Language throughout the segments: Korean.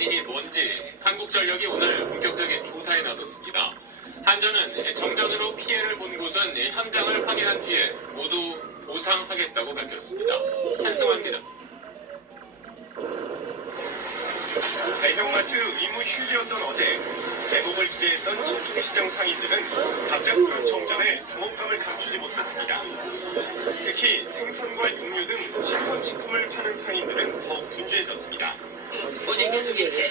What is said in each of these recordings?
원인이 뭔지 한국전력이 오늘 본격적인 조사에 나섰습니다. 한전은 정전으로 피해를 본 곳은 현장을 확인한 뒤에 모두 보상하겠다고 밝혔습니다. 한승환 기자. 대형마트 의무 휴일이었던 어제 개복을 기대했던 전통시장 상인들은 갑작스런 정전에 당혹감을 감추지 못했습니다. 특히 생선과 육류 등 신선식품을 파는 상인들은 더욱 분주해졌습니다. 어제 계속 이렇게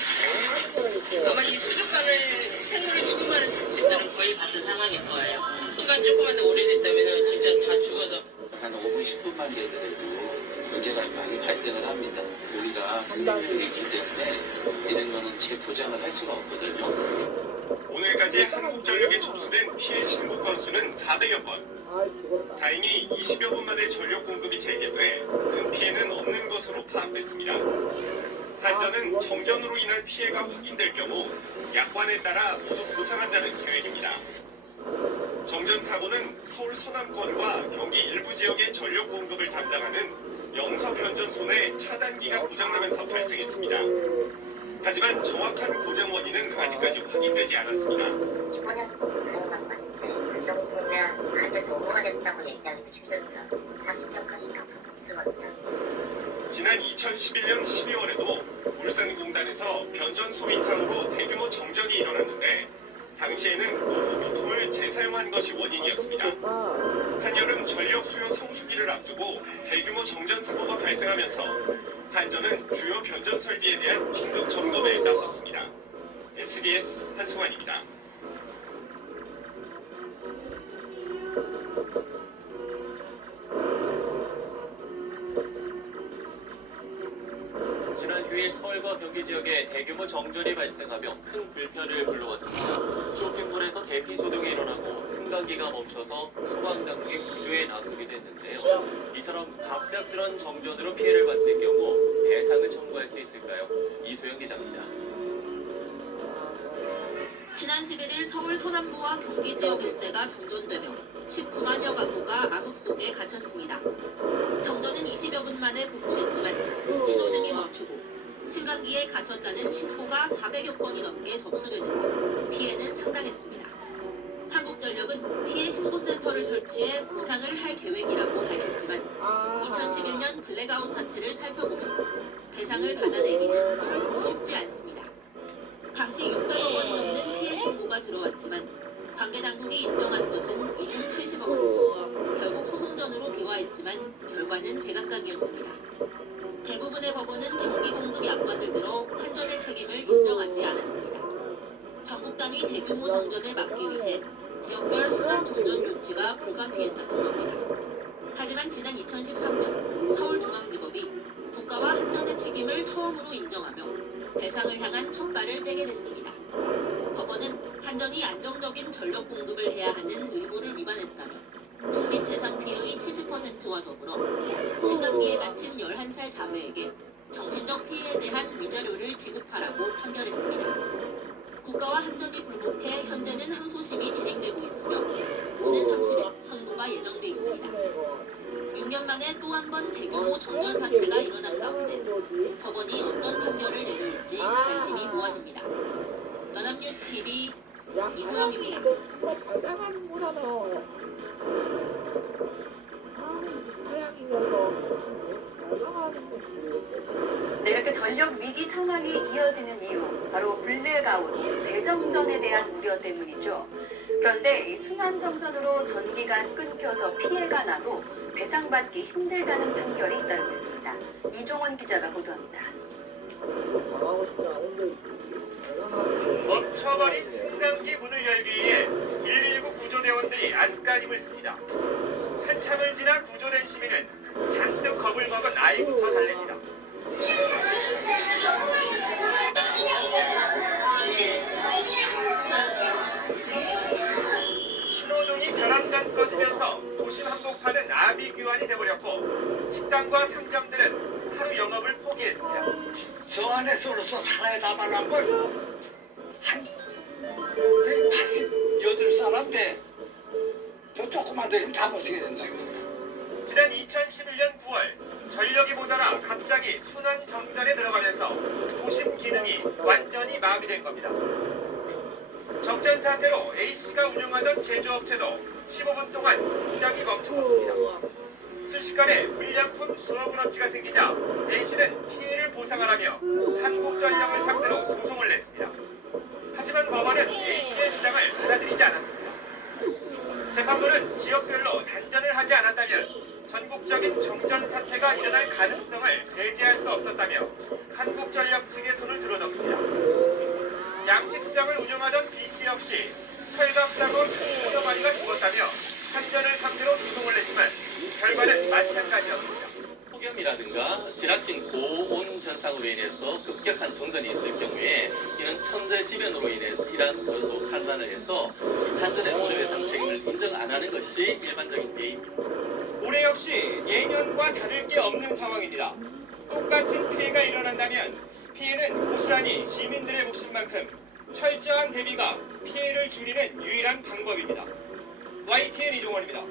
아마 이 수족관을 생물을 죽으면 진짜는 거의 같은 상황일 거예요. 시간 조금만 더 오래됐다면 진짜 다 죽어서 한 5분, 10분만 되더라도 문제가 많이 발생을 합니다. 우리가 승객들이 있기 때문에 이런 거는 재보장을 할 수가 없거든요. 오늘까지 한국전력에 접수된 피해 신고 건수는 400여 건. 다행히 20여 분 만에 전력 공급이 재개돼 큰 피해는 없는 것으로 파악됐습니다. 한전은 정전으로 인한 피해가 확인될 경우 약관에 따라 모두 보상한다는 계획입니다. 정전 사고는 서울 서남권과 경기 일부 지역의 전력 공급을 담당하는 영서 변전소 내 차단기가 고장나면서 발생했습니다. 하지만 정확한 고장 원인은 아직까지 확인되지 않았습니다. 15년 사용한 것 같은데 그 정도면 아주 도구가 됐다고 얘기하기도 힘들고요. 30년까지 갚고 쓰거든요. 지난 2011년 12월에도 울산공단에서 변전소 이상으로 대규모 정전이 일어났는데 당시에는 노후 부품을 재사용한 것이 원인이었습니다. 한여름 전력 수요 성수기를 앞두고 대규모 정전 사고가 발생하면서 한전은 주요 변전 설비에 대한 긴급 점검에 나섰습니다. SBS 한승환입니다. 지난 휴일 서울과 경기 지역에 대규모 정전이 발생하며 큰 불편을 불러왔습니다. 쇼핑몰에서 대피 소동이 일어나고 승강기가 멈춰서 소방당국이 구조에 나서기도 했는데요. 이처럼 갑작스런 정전으로 피해를 봤을 경우 배상을 청구할 수 있을까요? 이소영 기자입니다. 지난 11일 서울 서남부와 경기 지역 일대가 정전되며 19만여 가구가 암흑 속에 갇혔습니다. 정전은 20여 분 만에 복구됐지만 신호등이 멈추고 승강기에 갇혔다는 신고가 400여 건이 넘게 접수되는 등 피해는 상당했습니다. 한국전력은 피해 신고센터를 설치해 보상을 할 계획이라고 밝혔지만 2011년 블랙아웃 사태를 살펴보면 배상을 받아내기는 결코 쉽지 않습니다. 당시 600억 원이 넘는 피해 신고가 들어왔지만 관계당국이 인정한 것은 이 중 70억 원이고 결국 소송전으로 비화했지만 결과는 제각각이었습니다. 대부분의 법원은 전기 공급 약관을 들어 한전의 책임을 인정하지 않았습니다. 전국 단위 대규모 정전을 막기 위해 지역별 순환 정전 조치가 불가피했다는 겁니다. 하지만 지난 2013년 서울중앙지법이 국가와 한전의 책임을 처음으로 인정하며 배상을 향한 첫 발을 떼게 됐습니다. 법원은 한전이 안정적인 전력 공급을 해야 하는 의무를 위반했다며 농민 재산 피해의 70%와 더불어 승강기에 갇힌 11살 자매에게 정신적 피해에 대한 위자료를 지급하라고 판결했습니다. 국가와 한전이 불복해 현재는 항소심이 진행되고 있으며 오는 30일 선고가 예정돼 있습니다. 6년 만에 또 한 번 대규모 정전 사태가 일어난 가운데 법원이 어떤 판결을 내놓을지 관심이 모아집니다. 연합뉴스 TV 이소영입니다. 발당하는구나 너. 네, 이렇게 전력 위기 상황이 이어지는 이유, 바로 블랙아웃, 대정전에 대한 우려 때문이죠. 그런데 이 순환정전으로 전기가 끊겨서 피해가 나도 배상받기 힘들다는 판결이 잇따르고 있습니다. 이종원 기자가 보도합니다. 멈춰버린 승강기 문을 열기 위해 119 구조대원들이 안간힘을 씁니다. 한참을 지나 구조된 시민은 잔뜩 겁을 먹은 아이부터 달랩니다. 신호등이 벼랑간 꺼지면서 도심 한복판은 나비규환이 돼버렸고 식당과 상점들은 하루 영업을 포기했습니다. 저 안에서로서 살아야 다 말란 걸. 저희 88사람인데 저 조그만 데좀 다 모시게 된다고. 지난 2011년 9월 전력이 모자라 갑자기 순환 정전에 들어가면서 도심 기능이 완전히 마비된 겁니다. 정전 사태로 A씨가 운영하던 제조업체도 15분 동안 공장이 멈춰섰습니다. 순식간에 불량품 수억 원어치가 생기자 A씨는 피해를 보상하라며 한국전력을 상대로 소송을 냈습니다. 하지만 법원은 A씨의 주장을 받아들이지 않았습니다. 재판부는 지역별로 단전을 하지 않았다면 전국적인 정전 사태가 일어날 가능성을 배제할 수 없었다며 한국전력 측의 손을 들어줬습니다. 양식장을 운영하던 B씨 역시 철갑사고 3천여 마리가 죽었다며 한전을 상대로 소송을 냈지만 결과는 마찬가지였습니다. 폭염이라든가 지나친 고온 현상으로 인해서 급격한 정전이 있을 경우에 이는 천재지변으로 인한 그것으로 판단을 해서 한전의 손해배상 책임을 인정 안 하는 것이 일반적인 예입니다. 올해 역시 예년과 다를 게 없는 상황입니다. 똑같은 피해가 일어난다면 피해는 고스란히 시민들의 몫인 만큼 철저한 대비가 피해를 줄이는 유일한 방법입니다. YTN 이종원입니다.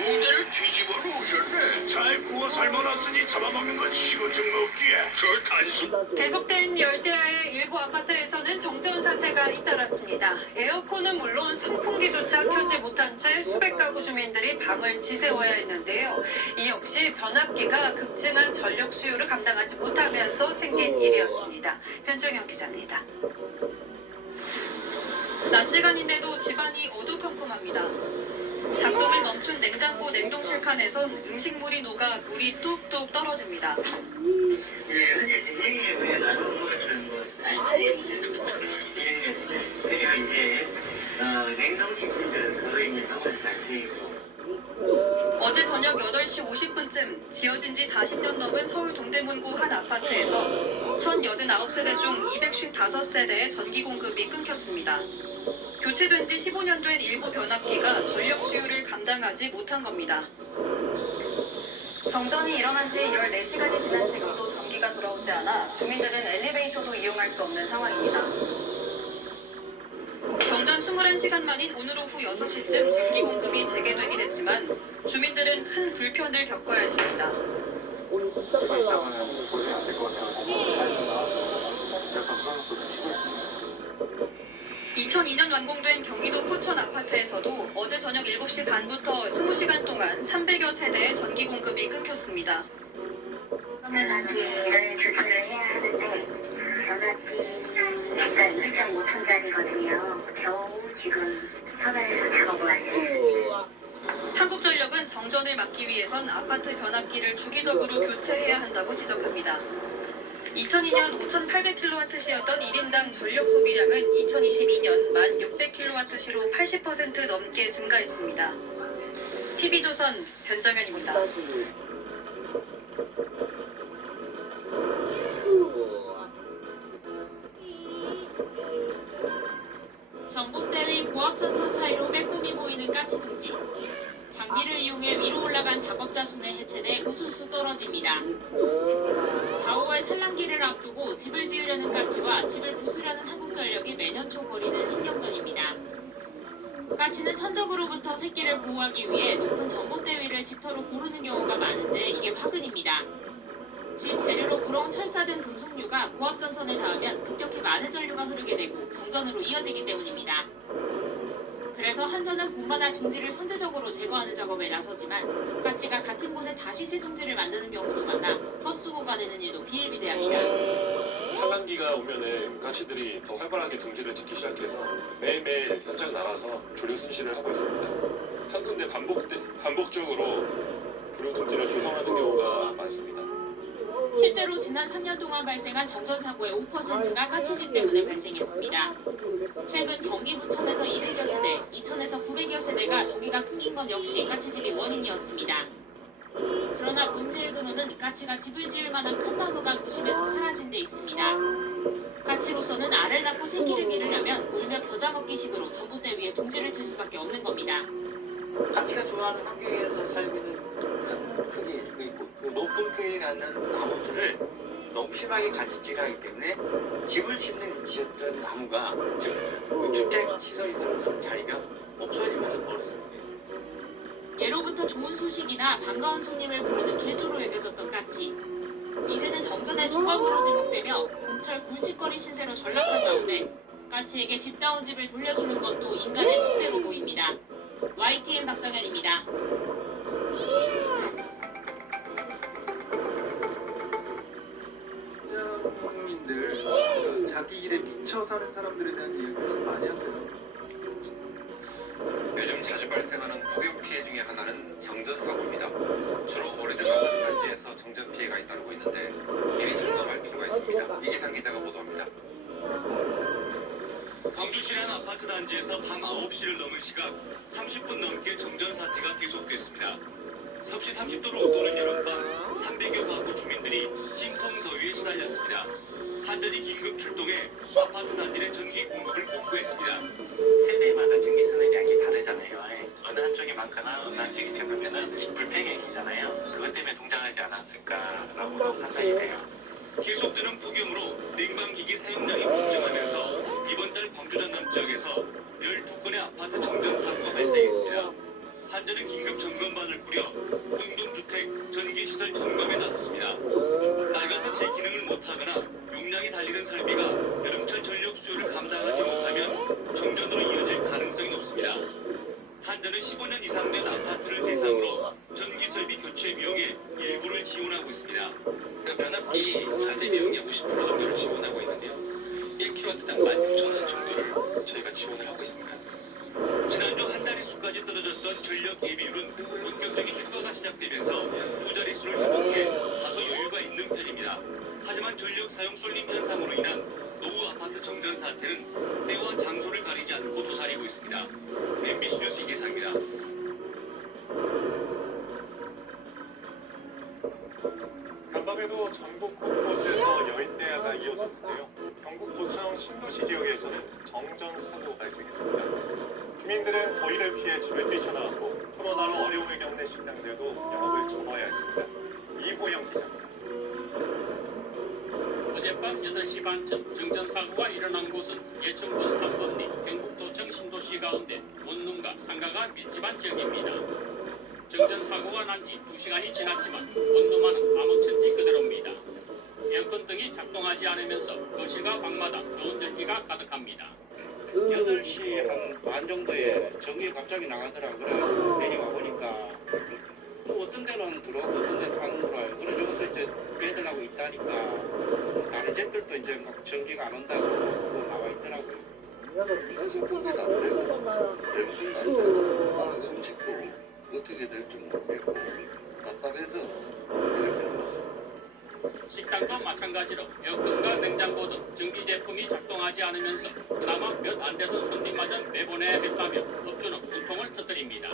무대를 뒤집어 놓으셨네. 잘 구워 삶아놨으니 잡아먹는 건 식어죽 먹기에 저 단순. 계속된 열대야의 일부 아파트에서는 정전 사태가 잇따랐습니다. 에어컨은 물론 선풍기조차 켜지 못한 채 수백 가구 주민들이 밤을 지새워야 했는데요. 이 역시 변압기가 급증한 전력 수요를 감당하지 못하면서 생긴 일이었습니다. 현정현 기자입니다. 낮 시간인데도 집안이 어두컴컴합니다. 작동을 멈춘 냉장고 냉동실 칸에선 음식물이 녹아 물이 뚝뚝 떨어집니다. 예, 현재 진행에 왜 나도 그것은 그래야 이제 냉동식품들은 거의 이제 병원 상태이고. 어제 저녁 8시 50분쯤 지어진 지 40년 넘은 서울 동대문구 한 아파트에서 1089세대 중 255세대의 전기 공급이 끊겼습니다. 교체된 지 15년 된 일부 변압기가 전력 수요를 감당하지 못한 겁니다. 정전이 일어난 지 14시간이 지난 지금도 전기가 돌아오지 않아 주민들은 엘리베이터도 이용할 수 없는 상황입니다. 정전 21시간 만인 오늘 오후 6시쯤 전기 공급이 재개되긴 했지만 주민들은 큰 불편을 겪어야 했습니다. 2002년 완공된 경기도 포천 아파트에서도 어제 저녁 7시 반부터 20시간 동안 300여 세대의 전기 공급이 끊겼습니다. 변압기를 조절을 해야 하는데 변압기가 1.5톤짜리거든요. 겨우 지금 서면에서 작업을 하고 있습니다. 한국전력은 정전을 막기 위해선 아파트 변압기를 주기적으로 교체해야 한다고 지적합니다. 2002년 5,800kWh였던 1인당 전력 소비량은 2022년 1,600kWh로 80% 넘게 증가했습니다. TV조선 변정현입니다. 전봇대의 고압전선 사이로 빼꼼히 보이는 까치둥지. 장비를 이용해 위로 올라간 작업자 손에 해체돼 우수수 떨어집니다. 4, 5월 산란기를 앞두고 집을 지으려는 까치와 집을 부수려는 한국전력이 매년 초 벌이는 신경전입니다. 까치는 천적으로부터 새끼를 보호하기 위해 높은 전봇대 위를 집터로 고르는 경우가 많은데 이게 화근입니다. 집 재료로 구렁, 철사 등 금속류가 고압전선에 닿으면 급격히 많은 전류가 흐르게 되고 정전으로 이어지기 때문입니다. 그래서 한전은 봄마다 둥지를 선제적으로 제거하는 작업에 나서지만 까치가 같은 곳에 다시 새 둥지를 만드는 경우도 많아 헛수고가 되는 일도 비일비재합니다. 산란기가 오면은 까치들이 더 활발하게 둥지를 짓기 시작해서 매일매일 현장 나가서 조류 순시를 하고 있습니다. 한 군데 반복적으로 조류 둥지를 조성하는 경우가 많습니다. 실제로 지난 3년 동안 발생한 정전사고의 5%가 까치집 때문에 발생했습니다. 최근 경기 부천에서 200여 세대, 이천에서 900여 세대가 전기가 끊긴 건 역시 까치집이 원인이었습니다. 그러나 문제의 근원은 까치가 집을 지을 만한 큰 나무가 도심에서 사라진 데 있습니다. 까치로서는 알을 낳고 새끼를 기르려면 울며 겨자 먹기식으로 전봇대 위에 둥지를 칠 수밖에 없는 겁니다. 까치가 좋아하는 환경에서 살고 있는 큰 크기 그리고 그 높은 크기를 갖는 나무들을 너무 심하게 가지치를 하기 때문에 집을 짓는 위치였던 나무가 즉 주택 시설이 들어서 자리가 없어지면서 벌어집니다. 예로부터 좋은 소식이나 반가운 손님을 부르는 길조로 여겨졌던 까치. 이제는 정전의 초밥으로 지목되며 봄철 골칫거리 신세로 전락한 가운데 까치에게 집다운 집을 돌려주는 것도 인간의 숙제로 보입니다. YTN 박정현입니다. 직장인들, 자기 일에 미쳐 사는 사람들에 대한 이야기를 참 많이 하세요. 요즘 자주 발생하는 폭염 피해 중에 하나는 정전 사고입니다. 주로 오래된 아파트 단지에서 정전 피해가 잇따르고 있는데 이미 점검할 필요가 있습니다. 이기상 기자가 보도합니다. 광주시의 한 아파트 단지에서 밤 9시를 넘은 시각 30분 넘게 정전 사태가 계속됐습니다. 섭씨 30도로 웃도는 여름밤 300여 가구 주민들이 찜통 더위에 시달렸습니다. 한전이 긴급 출동해 아파트 단지 내 전기 공급을 복구했습니다. 세대마다 전기 쓰는 양이 다르잖아요. 어느 한쪽이 많거나 어느 한쪽이 적으면 불평행이잖아요. 그것 때문에 동작하지 않았을까라고도 판단이 돼요. 계속되는 폭염으로 냉방기기 사용량이 급증하면서 이번 달 광주 전남 지역에서 12건의 아파트 정전 사고가 발생했습니다. 한전은 긴급 점검반을 꾸려 공동주택 전기시설 점검에 나섰습니다. 낡아서 제 기능을 못하거나 용량이 달리는 설비가 여름철 전력 수요를 감당하지 못하면 정전으로 이어질 가능성이 높습니다. 한전은 15년 이상 된 아파트를 대상으로 전기설비 교체 비용의 일부를 지원하고 있습니다. 변압기 자재 비용의 50% 정도를 지원하고 있는데요. 1kW당 19,000원 정도를 저희가 지원을 하고 있습니다. 지난주 한 자릿수까지 떨어졌던 전력 예비율은 본격적인 휴가가 시작되면서 두 자릿수를 회복해 다소 여유가 있는 편입니다. 하지만 전력 사용 쏠림 현상으로 인한 노후 아파트 정전 사태는 때와 장소를 가리지 않고 도사리고 있습니다. MBC 뉴스 이계상입니다. 간밤에도 전국 곳곳에서 여인대화가 이어졌는데요. 경북 도청 신도시 지역에서는 정전 사고 발생했습니다. 주민들은 더위를 피해 집을 뛰쳐나왔고 코로나로 어려움을 겪는 식당들도 영업을 접어야 했습니다. 이호영 기자입니다. 어젯밤 8시 반쯤 정전사고가 일어난 곳은 예천군 삼범리 경북도청 신도시 가운데 원룸과 상가가 밀집한 지역입니다. 정전사고가 난 지 2시간이 지났지만 원룸안은 아무천지 그대로입니다. 에어컨 등이 작동하지 않으면서 거실과 방마다 더운 열기가 가득합니다. 8시 한 반 정도에 전기가 갑자기 나가더라. 그래 내리 와보니까 또 어떤 데는 들어오고 어떤 데는 안 들어와요. 그래 저기서 이제 배들하고 있다니까 다른 집들도 이제 막 전기가 안 온다고 나와 있더라고요. 그래서 거기다 내분도 음식도 어떻게 될지 모르겠고 답답해서 이렇게 나왔습니다. 식당도 마찬가지로 에어컨과 냉장고 등 전기 제품이 작동하지 않으면서 그나마 몇 안 되던 손님마저 내보내야 했다며 업주는 분통을 터뜨립니다.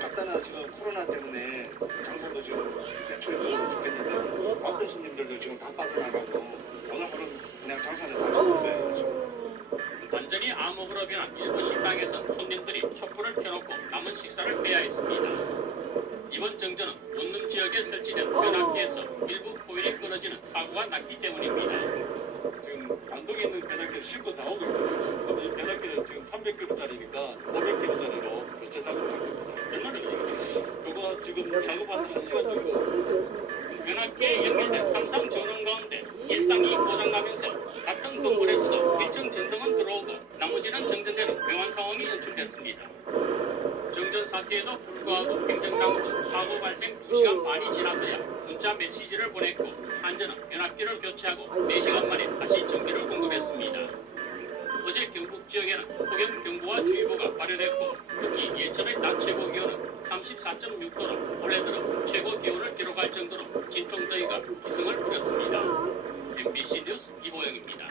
간단한 지금 코로나 때문에 장사도 지금 매출이 떨어져 죽겠는데 어떤 손님들도 지금 다 빠져나가고 오늘 하루 그냥 장사는 다 접은 거예요. 지금. 완전히 암흑으로 변한 일부 식당에선 손님들이 촛불을 켜놓고 남은 식사를 빼야 했습니다. 이번 정전은 원룸 지역에 설치된 변압기에서 일부 코일이 끊어지는 사고가 났기 때문입니다. 지금 안동에 있는 변압기를 싣고 나오고 있거든요. 그럼 이 변압기는 지금 300kg짜리니까 500kg짜리로 교체 작업을 하고 있거든요. 얼마나 걸리겠어요? 그거 지금 작업한 1시간 정도. 변압기에 연결된 삼성 전원 가운데 일상이 고장나면서 같은 건물에서도 1층 전등은 들어오고 나머지는 정전되는 묘한 상황이 연출됐습니다. 정전 사태에도 불구하고 행정당국은 사고 발생 2시간 반이 지나서야 문자 메시지를 보냈고 한전은 변압기를 교체하고 4시간 만에 다시 전기를 공급했습니다. 어제 경북 지역에는 폭염 경보와 주의보가 발효됐고 특히 예천의 낮 최고 기온은 34.6도로 올해 들어 최고 기온을 기록할 정도로 진통더위가 기승을 부렸습니다. MBC 뉴스 이보영입니다.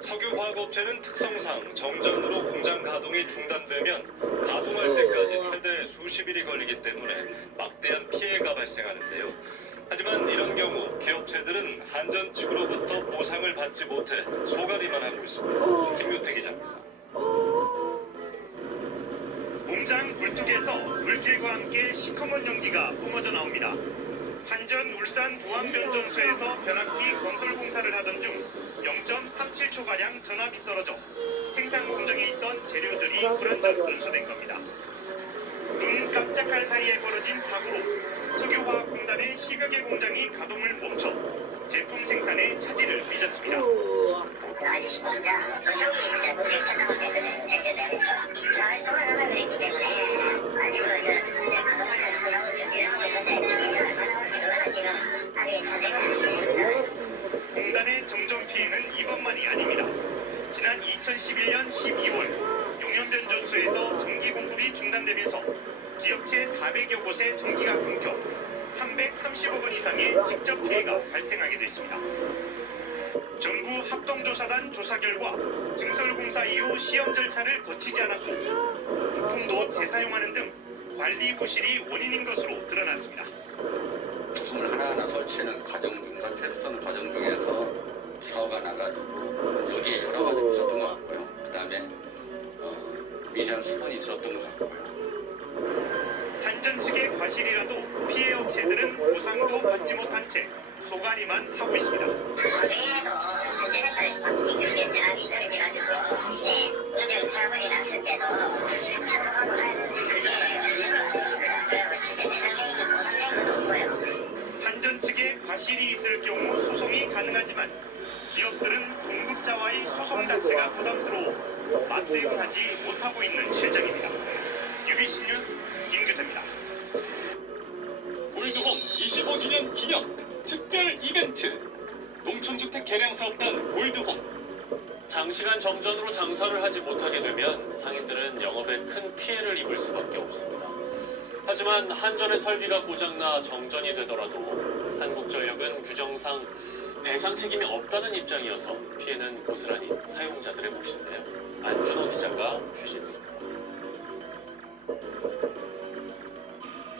석유화학업체는 특성상 정전으로 공장 가동이 중단되면 가동할 때까지 최대 수십 일이 걸리기 때문에 막대한 피해가 발생하는데요. 하지만 이런 경우 기업체들은 한전 측으로부터 보상을 받지 못해 소가리만 하고 있습니다. 김유태 기자입니다. 공장 물뚝에서 물길과 함께 시커먼 연기가 뿜어져 나옵니다. 한전 울산 두암변전소에서 변압기 건설 공사를 하던 중 0.37초가량 전압이 떨어져 생산 공정에 있던 재료들이 불안전 운수된 겁니다. 눈 깜짝할 사이에 벌어진 사고로 석유화학공단의 시가계 공장이 가동을 멈춰 제품 생산에 차질을 빚었습니다. 그 아저씨 공장 그쪽이 이제 물에 차가운 데는 제껴져서 잘 돌아가다 그랬기 때문에 아직도 이제 가동을 잘 하고 준비를 하고 있는데 얼마나 올지 그거는 지금 아직 상대가 아닙니다. 공단의 정전 피해는 이번만이 아닙니다. 지난 2011년 12월 용연변전소에서 전기 공급이 중단되면서 기업체 400여 곳에 전기가 끊겨 330억 원 이상의 직접 피해가 발생하게 됐습니다. 정부 합동조사단 조사 결과 증설공사 이후 시험 절차를 거치지 않았고 부품도 재사용하는 등 관리 부실이 원인인 것으로 드러났습니다. 부품을 하나하나 설치하는 과정 중과 테스트하는 과정 중에서 사고가 나가지고 여기에 여러 가지 있었던 것 같고요. 그 다음에 미세한 수분이 있었던 것 같고요. 한전 측의 과실이라도 피해 업체들은 보상도 받지 못한 채 소가리만 하고 있습니다. 어제도 한전에서 방식 이게 전압이 떨어져가지고 어제 사고이 났을 때도 참고하고 그래서 실제 배상액이 보상된 것도 없고요. 한전 측에 과실이 있을 경우 소송이 가능하지만 기업들은 공급자와의 소송 자체가 부담스러워 맞대응하지 못하고 있는 실정입니다. UBC 뉴스 김규태입니다. 골드홈 25주년 기념 특별 이벤트 농촌주택 개량사업단 골드홈. 장시간 정전으로 장사를 하지 못하게 되면 상인들은 영업에 큰 피해를 입을 수밖에 없습니다. 하지만 한전의 설비가 고장나 정전이 되더라도 한국전력은 규정상 배상 책임이 없다는 입장이어서 피해는 고스란히 사용자들의 몫인데요. 안준호 기자가 취재했습니다.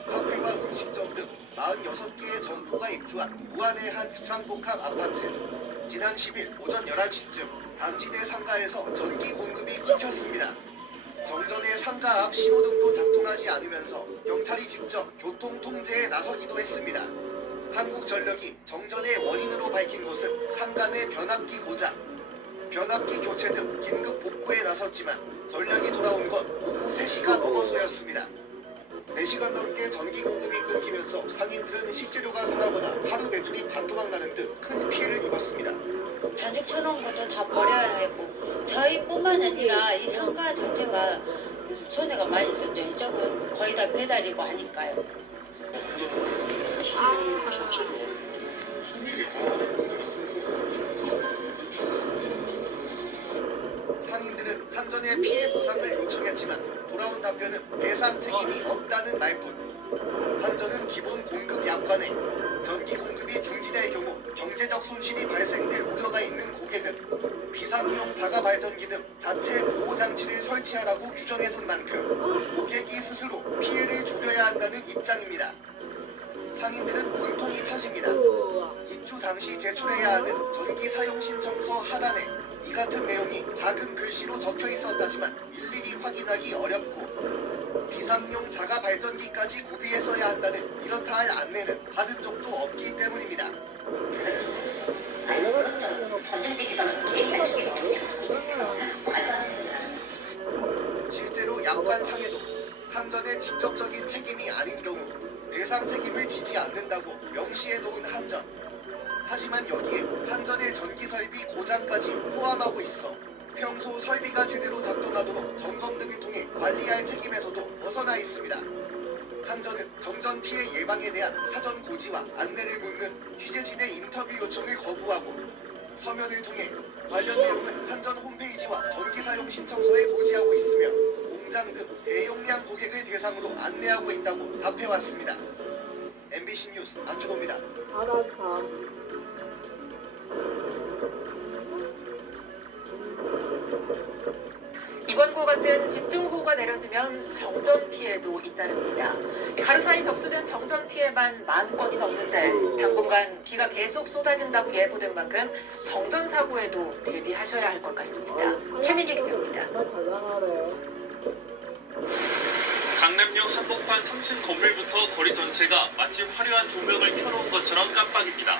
카페와 음식점 등 46개의 점포가 입주한 우한의 한 주상복합 아파트. 지난 10일 오전 11시쯤 단지 내 상가에서 전기 공급이 끊겼습니다. 정전에 상가 앞 신호등도 작동하지 않으면서 경찰이 직접 교통 통제에 나서기도 했습니다. 한국전력이 정전의 원인으로 밝힌 것은 상가 내 변압기 고장, 변압기 교체 등 긴급 복구에 나섰지만 전력이 돌아온 건 오후 3시가 넘어서였습니다. 4시간 넘게 전기 공급이 끊기면서 상인들은 식재료가 상하거나 하루 매출이 반토막 나는 등 큰 피해를 입었습니다. 단지 쳐놓은 것도 다 버려야 했고 저희뿐만 아니라 이 상가 전체가 손해가 많이 있었죠. 이쪽은 거의 다 배달이고 하니까요. 상인들은 한전에 피해 보상을 요청했지만 돌아온 답변은 배상 책임이 없다는 말뿐. 한전은 기본 공급 약관에 전기 공급이 중지될 경우 경제적 손실이 발생될 우려가 있는 고객은 비상용 자가 발전기 등 자체 보호 장치를 설치하라고 규정해둔 만큼 고객이 스스로 피해를 줄여야 한다는 입장입니다. 상인들은 분통이 터집니다. 입주 당시 제출해야 하는 전기 사용 신청서 하단에 이 같은 내용이 작은 글씨로 적혀 있었다지만 일일이 확인하기 어렵고 비상용 자가 발전기까지 구비했어야 한다는 이렇다 할 안내는 받은 적도 없기 때문입니다. 실제로 약관상에도 한전의 직접적인 책임이 아닌 경우 배상 책임을 지지 않는다고 명시해 놓은 한전. 하지만 여기에 한전의 전기 설비 고장까지 포함하고 있어 평소 설비가 제대로 작동하도록 점검 등을 통해 관리할 책임에서도 벗어나 있습니다. 한전은 정전 피해 예방에 대한 사전 고지와 안내를 묻는 취재진의 인터뷰 요청을 거부하고 서면을 통해 관련 내용은 한전 홈페이지와 전기 사용 신청서에 고지하고 있으며 공장 등 대용량 고객을 대상으로 안내하고 있다고 답해왔습니다. MBC 뉴스 안준호입니다. 이번과 같은 집중호우가 내려지면 정전 피해도 잇따릅니다. 하루 사이 접수된 정전 피해만 10,000건이 넘는데 당분간 비가 계속 쏟아진다고 예보된 만큼 정전 사고에도 대비하셔야 할 것 같습니다. 최민기 기자입니다. 강남역 한복판 3층 건물부터 거리 전체가 마치 화려한 조명을 켜놓은 것처럼 깜빡입니다.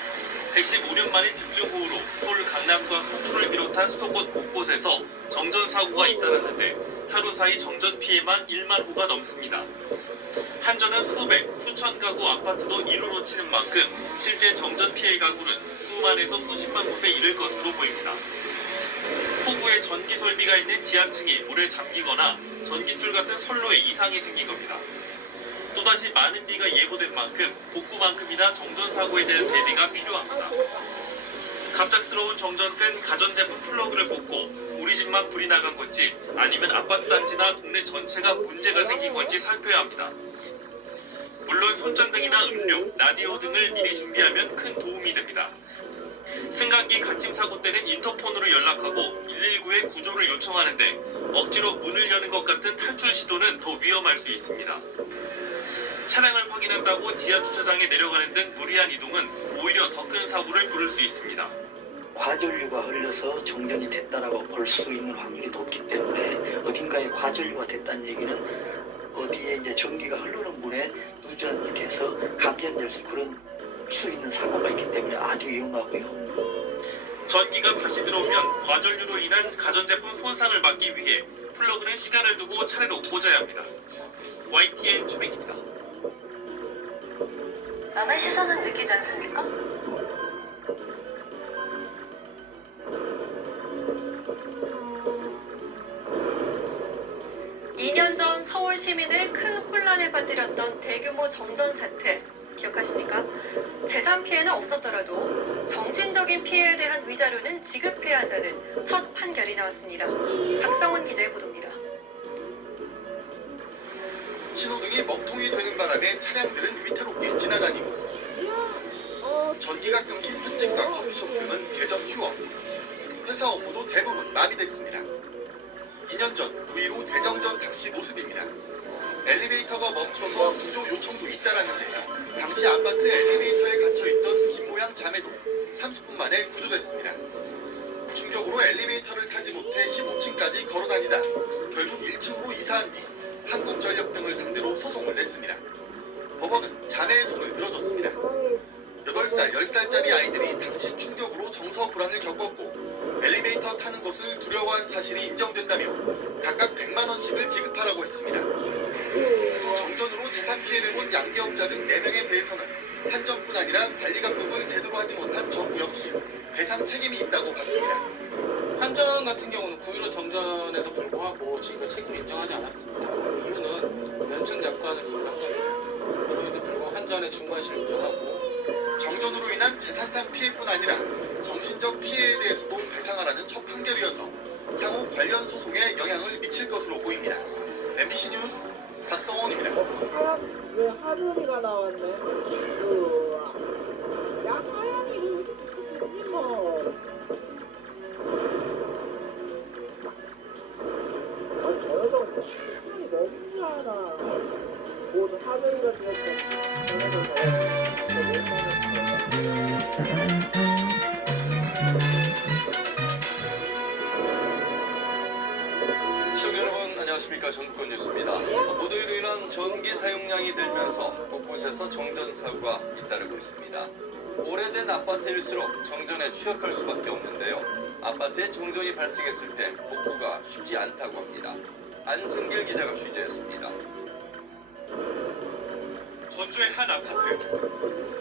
115년 만의 집중호우로 서울 강남과 서초를 비롯한 수도권 곳곳에서 정전 사고가 잇따랐는데 하루 사이 정전 피해만 1만 호가 넘습니다. 한전은 수백, 수천 가구 아파트도 이루로 치는 만큼 실제 정전 피해 가구는 수만에서 수십만 곳에 이를 것으로 보입니다. 폭우에 전기 설비가 있는 지하층이 물에 잠기거나 전기줄 같은 선로에 이상이 생긴 겁니다. 또다시 많은 비가 예보된 만큼 복구만큼이나 정전 사고에 대한 대비가 필요합니다. 갑작스러운 정전 땐 가전제품 플러그를 뽑고 우리 집만 불이 나간 건지 아니면 아파트 단지나 동네 전체가 문제가 생긴 건지 살펴야 합니다. 물론 손전등이나 음료, 라디오 등을 미리 준비하면 큰 도움이 됩니다. 승강기 갓짐 사고 때는 인터폰으로 연락하고 119에 구조를 요청하는데 억지로 문을 여는 것 같은 탈출 시도는 더 위험할 수 있습니다. 차량을 확인한다고 지하 주차장에 내려가는 등 무리한 이동은 오히려 더 큰 사고를 부를 수 있습니다. 과전류가 흘러서 정전이 됐다라고 볼 수 있는 확률이 높기 때문에 어딘가에 과전류가 됐다는 얘기는 어디에 이제 전기가 흐르는 물에 누전이 돼서 감전될 수 있는 사고가 있기 때문에 아주 위험하고요. 전기가 다시 들어오면 과전류로 인한 가전제품 손상을 막기 위해 플러그는 시간을 두고 차례로 꽂아야 합니다. YTN 최백입니다. 남의 시선은 느끼지 않습니까? 전 서울 시민을 큰 혼란에 빠뜨렸던 대규모 정전 사태 기억하십니까? 재산 피해는 없었더라도 정신적인 피해에 대한 위자료는 지급해야 한다는 첫 판결이 나왔습니다. 박성원 기자의 보도입니다. 신호등이 먹통이 되는 바람에 차량들은 위태롭게 지나다니고 전기가 끊긴 편집과 커피숍 등은 개점 휴업, 회사 업무도 대부분 마비됐습니다. 2년 전 9.15 대정전 당시 모습입니다. 엘리베이터가 멈춰서 구조 요청도 잇따랐는데요. 당시 아파트 엘리베이터에 갇혀있던 긴 모양 자매도 30분 만에 구조됐습니다. 충격으로 엘리베이터를 타지 못해 15층까지 걸어다니다 결국 1층으로 이사한 뒤 한국전력 등을 상대로 소송을 냈습니다. 법원은 자매의 손을 들어줬습니다. 8살, 10살짜리 아이들이 당시 충격으로 정서 불안을 겪었고 엘리베이터 타는 것을 두려워한 사실이 인정된다며 각각 100만 원씩을 지급하라고 했습니다. 또 정전으로 재산 피해를 본 양계업자 등 4명에 대해서는 한전뿐 아니라 관리감독을 제대로 하지 못한 정부 역시 배상 책임이 있다고 봤습니다. 한전 같은 경우는 9.15 정전에도 불구하고 지금까지 책임을 인정하지 않았습니다. 이유는 면책 약관을 이용한 겁니다. 그럼에도 불구하고 한전의 중과실을 인정하고 정전으로 인한 재산상 피해뿐 아니라 정신적 피해에 대해서도 배상하라는 첫 판결이어서 향후 관련 소송에 영향을 미칠 것으로 보입니다. MBC 뉴스 박성원입니다. 왜 하늘이가 나왔네? 야 하양이도 왜 이렇게 생긴 거? 저 여자 신랑이 너무 신기하다. 모두 하늘이가 되었어. 시청자 여러분 안녕하십니까. 전북권 뉴스입니다. 무더위로 인한 전기 사용량이 늘면서 곳곳에서 정전 사고가 잇따르고 있습니다. 오래된 아파트일수록 정전에 취약할 수밖에 없는데요. 아파트에 정전이 발생했을 때 복구가 쉽지 않다고 합니다. 안승길 기자가 취재했습니다. 전주의 한 아파트.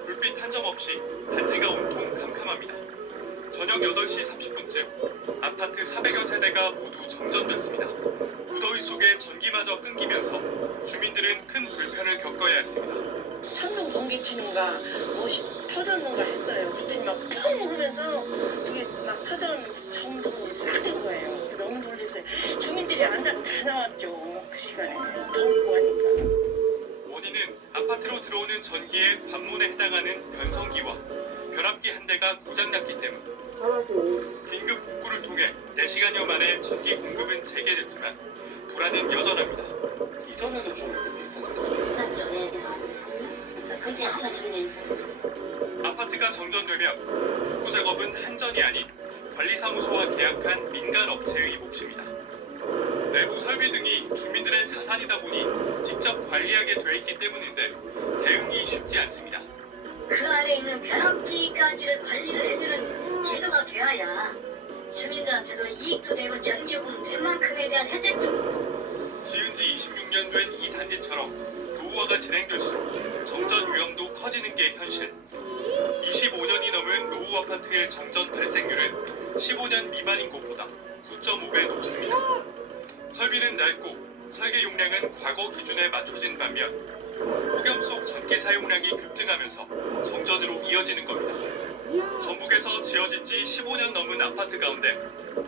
불빛 한 점 없이 단지가 온통 캄캄합니다. 저녁 8시 30분쯤 아파트 400여 세대가 모두 정전됐습니다. 무더위 속에 전기마저 끊기면서 주민들은 큰 불편을 겪어야 했습니다. 천둥 번개 치는가 무엇이 터졌는가 했어요. 그랬더니 막 펑 하면서 그게 막 터졌는데 정동이 싹 된 거예요. 너무 놀랐어요. 주민들이 안 자고 다 나왔죠. 그 시간에 덥고 하니까. 원인은 아파트로 들어오는 전기의 관문에 해당하는 변성기와 변압기 한 대가 고장났기 때문. 긴급 복구를 통해 4시간여 만에 전기 공급은 재개됐지만 불안은 여전합니다. 이전에도 좀 비슷한 적이 있었죠. 네. 그때 한번 정리했었어요. 아파트가 정전되면 복구 작업은 한전이 아닌 관리사무소와 계약한 민간 업체의 몫입니다. 내부 설비 등이 주민들의 자산이다 보니 직접 관리하게 돼 있기 때문인데 대응이 쉽지 않습니다. 그 안에 있는 변압기까지를 관리를 해주는 제도가 되어야 주민들한테도 이익도 되고 전기요금 웬만큼에 대한 혜택도. 지은 지 26년 된 이 단지처럼 노후화가 진행될수록 정전 위험도 커지는 게 현실. 25년이 넘은 노후 아파트의 정전 발생률은 15년 미만인 곳보다 9.5배 높습니다. 설비는 낡고 설계 용량은 과거 기준에 맞춰진 반면 폭염 속 전기 사용량이 급증하면서 정전으로 이어지는 겁니다. 전북에서 지어진 지 15년 넘은 아파트 가운데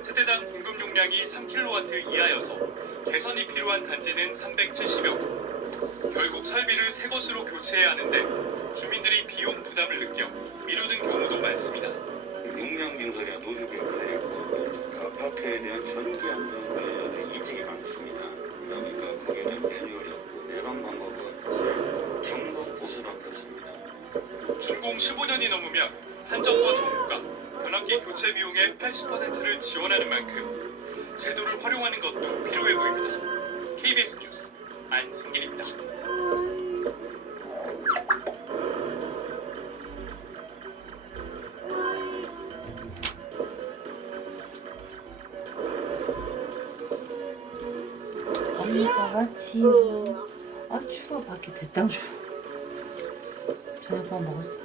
세대당 공급 용량이 3kW 이하여서 개선이 필요한 단지는 370여 곳. 결국 설비를 새 것으로 교체해야 하는데 주민들이 비용 부담을 느껴 미루는 경우도 많습니다. 용량 증설이나 노조 교체가 있고 아파트에 대한 전기 안전 관련된 이직이 많습니다. 그러니까 거기에 대한 매뉴얼이 없고 예방 방법은 점검 보수밖에 없습니다. 준공 15년이 넘으면 한정과 정부가 변압기 교체 비용의 80%를 지원하는 만큼 제도를 활용하는 것도 필요해 보입니다. KBS 뉴스 안승길입니다. 엄마가 지요. 아 추워 밖에 대땅 추워. 저녁밥 먹었어?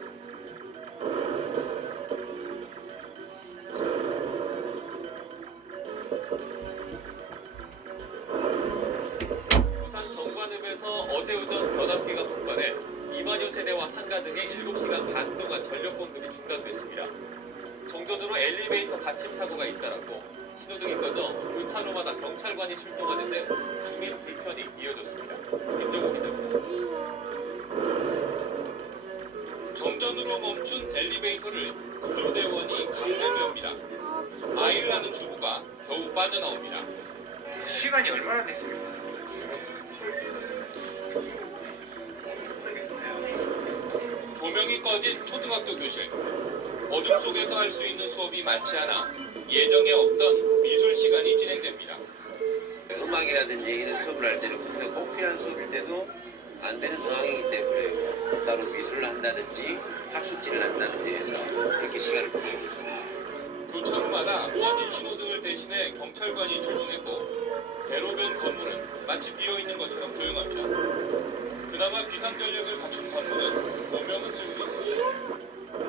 부산 정관읍에서 어제 오전 변압기가 폭발해 2만여 세대와 상가 등의 7시간 반 동안 전력 공급이 중단됐습니다. 정전으로 엘리베이터 닫힘 사고가 잇따랐고 신호등이 꺼져 교차로마다 경찰관이 출동하는데 주민 불편이 이어졌습니다. 김정우 기자입니다. 정전으로 멈춘 엘리베이터를 구조대원이 강제로 엽니다. 아이를 낳는 주부가 겨우 빠져나옵니다. 시간이 얼마나 됐습니까? 조명이 꺼진 초등학교 교실. 어둠 속에서 할 수 있는 수업이 많지 않아 예정에 없던 미술 시간이 진행됩니다. 음악이라든지 이런 수업을 할 때는 근데 꼭 필요한 수업일 때도 안 되는 상황이기 때문에 따로 미술을 한다든지 학습지를 한다든지 해서 그렇게 시간을 보내고 있습니다. 교차로마다 꺼진 신호등을 대신해 경찰관이 출동했고 대로변 건물은 마치 비어있는 것처럼 조용합니다. 그나마 비상전력을 갖춘 건물은 조명을 쓸 수 있습니다.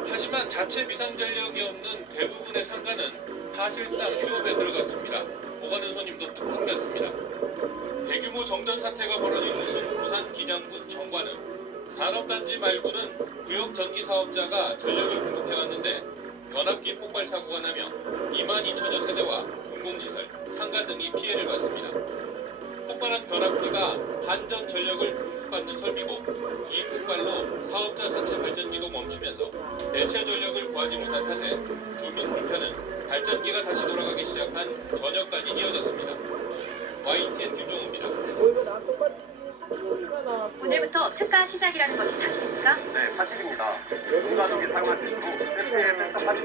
하지만 자체 비상전력이 없는 대부분의 상가는 사실상 휴업에 들어갔습니다. 오가는 손님도 뚝 끊겼습니다. 대규모 정전 사태가 벌어진 곳은 부산 기장군 정관읍. 산업단지 말고는 구역 전기 사업자가 전력을 공급해왔는데 변압기 폭발 사고가 나며 22,000여 세대와 공공시설, 상가 등이 피해를 봤습니다. 폭발한 변압기가 반전 전력을 공급받는 설비고 이 폭발로 사업자 자체 발전기도 멈추면서 대체 전력을 구하지 못한 탓에 주민 불편은 발전기가 다시 돌아가기 시작한 저녁까지 이어졌습니다. YTN 김종우입니다. 오늘부터 특가 시작이라는 것이 사실입니까? 네, 사실입니다. 온 가족이 사용할 수 있도록 세트에 센터까지.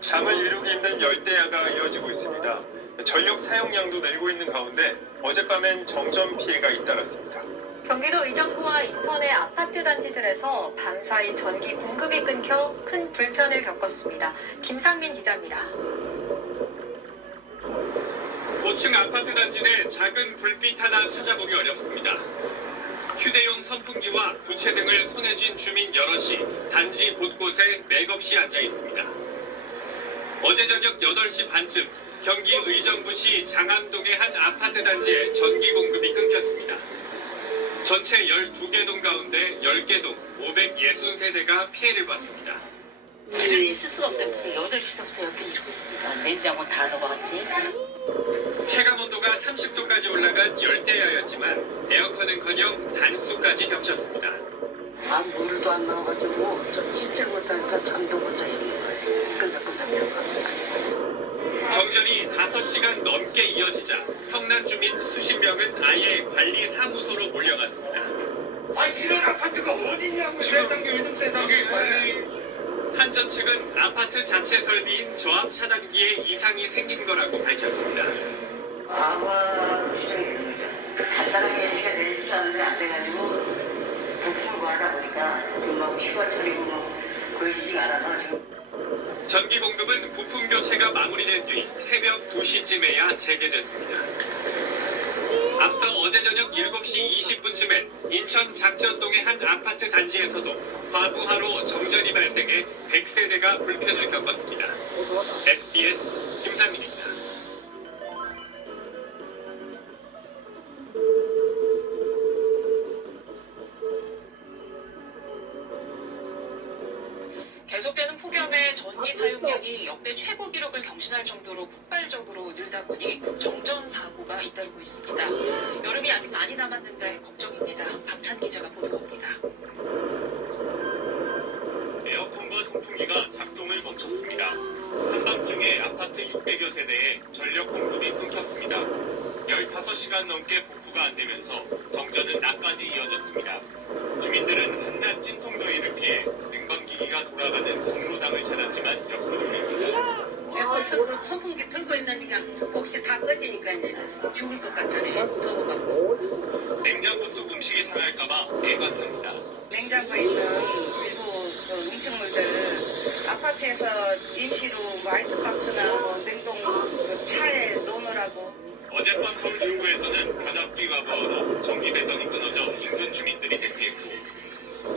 잠을 이루기 힘든 열대야가 이어지고 있습니다. 전력 사용량도 늘고 있는 가운데 어젯밤엔 정전 피해가 잇따랐습니다. 경기도 의정부와 인천의 아파트 단지들에서 밤사이 전기 공급이 끊겨 큰 불편을 겪었습니다. 김상민 기자입니다. 고층 아파트 단지 내 작은 불빛 하나 찾아보기 어렵습니다. 휴대용 선풍기와 부채 등을 손에 쥔 주민 여럿이 단지 곳곳에 맥없이 앉아 있습니다. 어제 저녁 8시 반쯤 경기 의정부시 장암동의 한 아파트 단지에 전기 공급이 끊겼습니다. 전체 12개 동 가운데 10개 동 560세대가 피해를 봤습니다. 있을 수가 없어요. 8시부터 여기 이러고 있으니까 냉장고 다 넘어갔지. 체감 온도가 30도까지 올라간 열대야였지만 에어컨은커녕 단수까지 겹쳤습니다. 물도 안 나와가지고 좀 씻질 못하니까 잠도 못 자겠는 거예요. 끈적끈적해요. 정전이 5시간 넘게 이어지자 성난 주민 수십 명은 아예 관리 사무소로 몰려갔습니다. 아 이런 아파트가 어디냐고 세상에 요즘 세상에. 한전 측은 아파트 자체 설비인 저압 차단기에 이상이 생긴 거라고 밝혔습니다. 아마 시장이 되는 거죠. 간단하게 해결될 줄 알았는데 안 돼가지고 부품을 하다 보니까 지금 막 휴가 처리고 뭐 보여지지가 않아서 지금. 전기 공급은 부품 교체가 마무리된 뒤 새벽 2시쯤에야 재개됐습니다. 앞서 어제 저녁 7시 20분쯤엔 인천 작전동의 한 아파트 단지에서도 과부하로 정전이 발생해 100세대가 불편을 겪었습니다. SBS 김상민입니다. 계속되는 폭염에 전기 사용량이 역대 최고 기록을 경신할 정도로 폭발적으로 늘다 보니 정전 사고가 잇따르고 있습니다. 여름이 아직 많이 남았는데 걱정입니다. 박찬 기자가 보도합니다. 에어컨과 선풍기가 작동을 멈췄습니다. 한밤중에 아파트 600여 세대에 전력 공급이 끊겼습니다. 15시간 넘게 복구가 안 되면서 정전은 낮까지 이어졌습니다. 주민들은 한낮 찜통더위를 피해 냉방기기가 돌아가는 경로당을 찾았지만 역부족입니다. 에어컨 틀고 선풍기 틀고 있으니까 혹시 다 꺼지니까 이제 죽을 것 같다네. 더워갖고. 냉장고 속 음식이 상할까봐 애가 탑니다. 냉장고에 있는 일부 그 음식물들을 아파트에서 임시로 뭐 아이스박스나 뭐 냉동 그 차에 넣으라고. 어젯밤 서울 중구에서는 변압기가 부어서 전기 배선이 끊어져 인근 주민들이 대피했고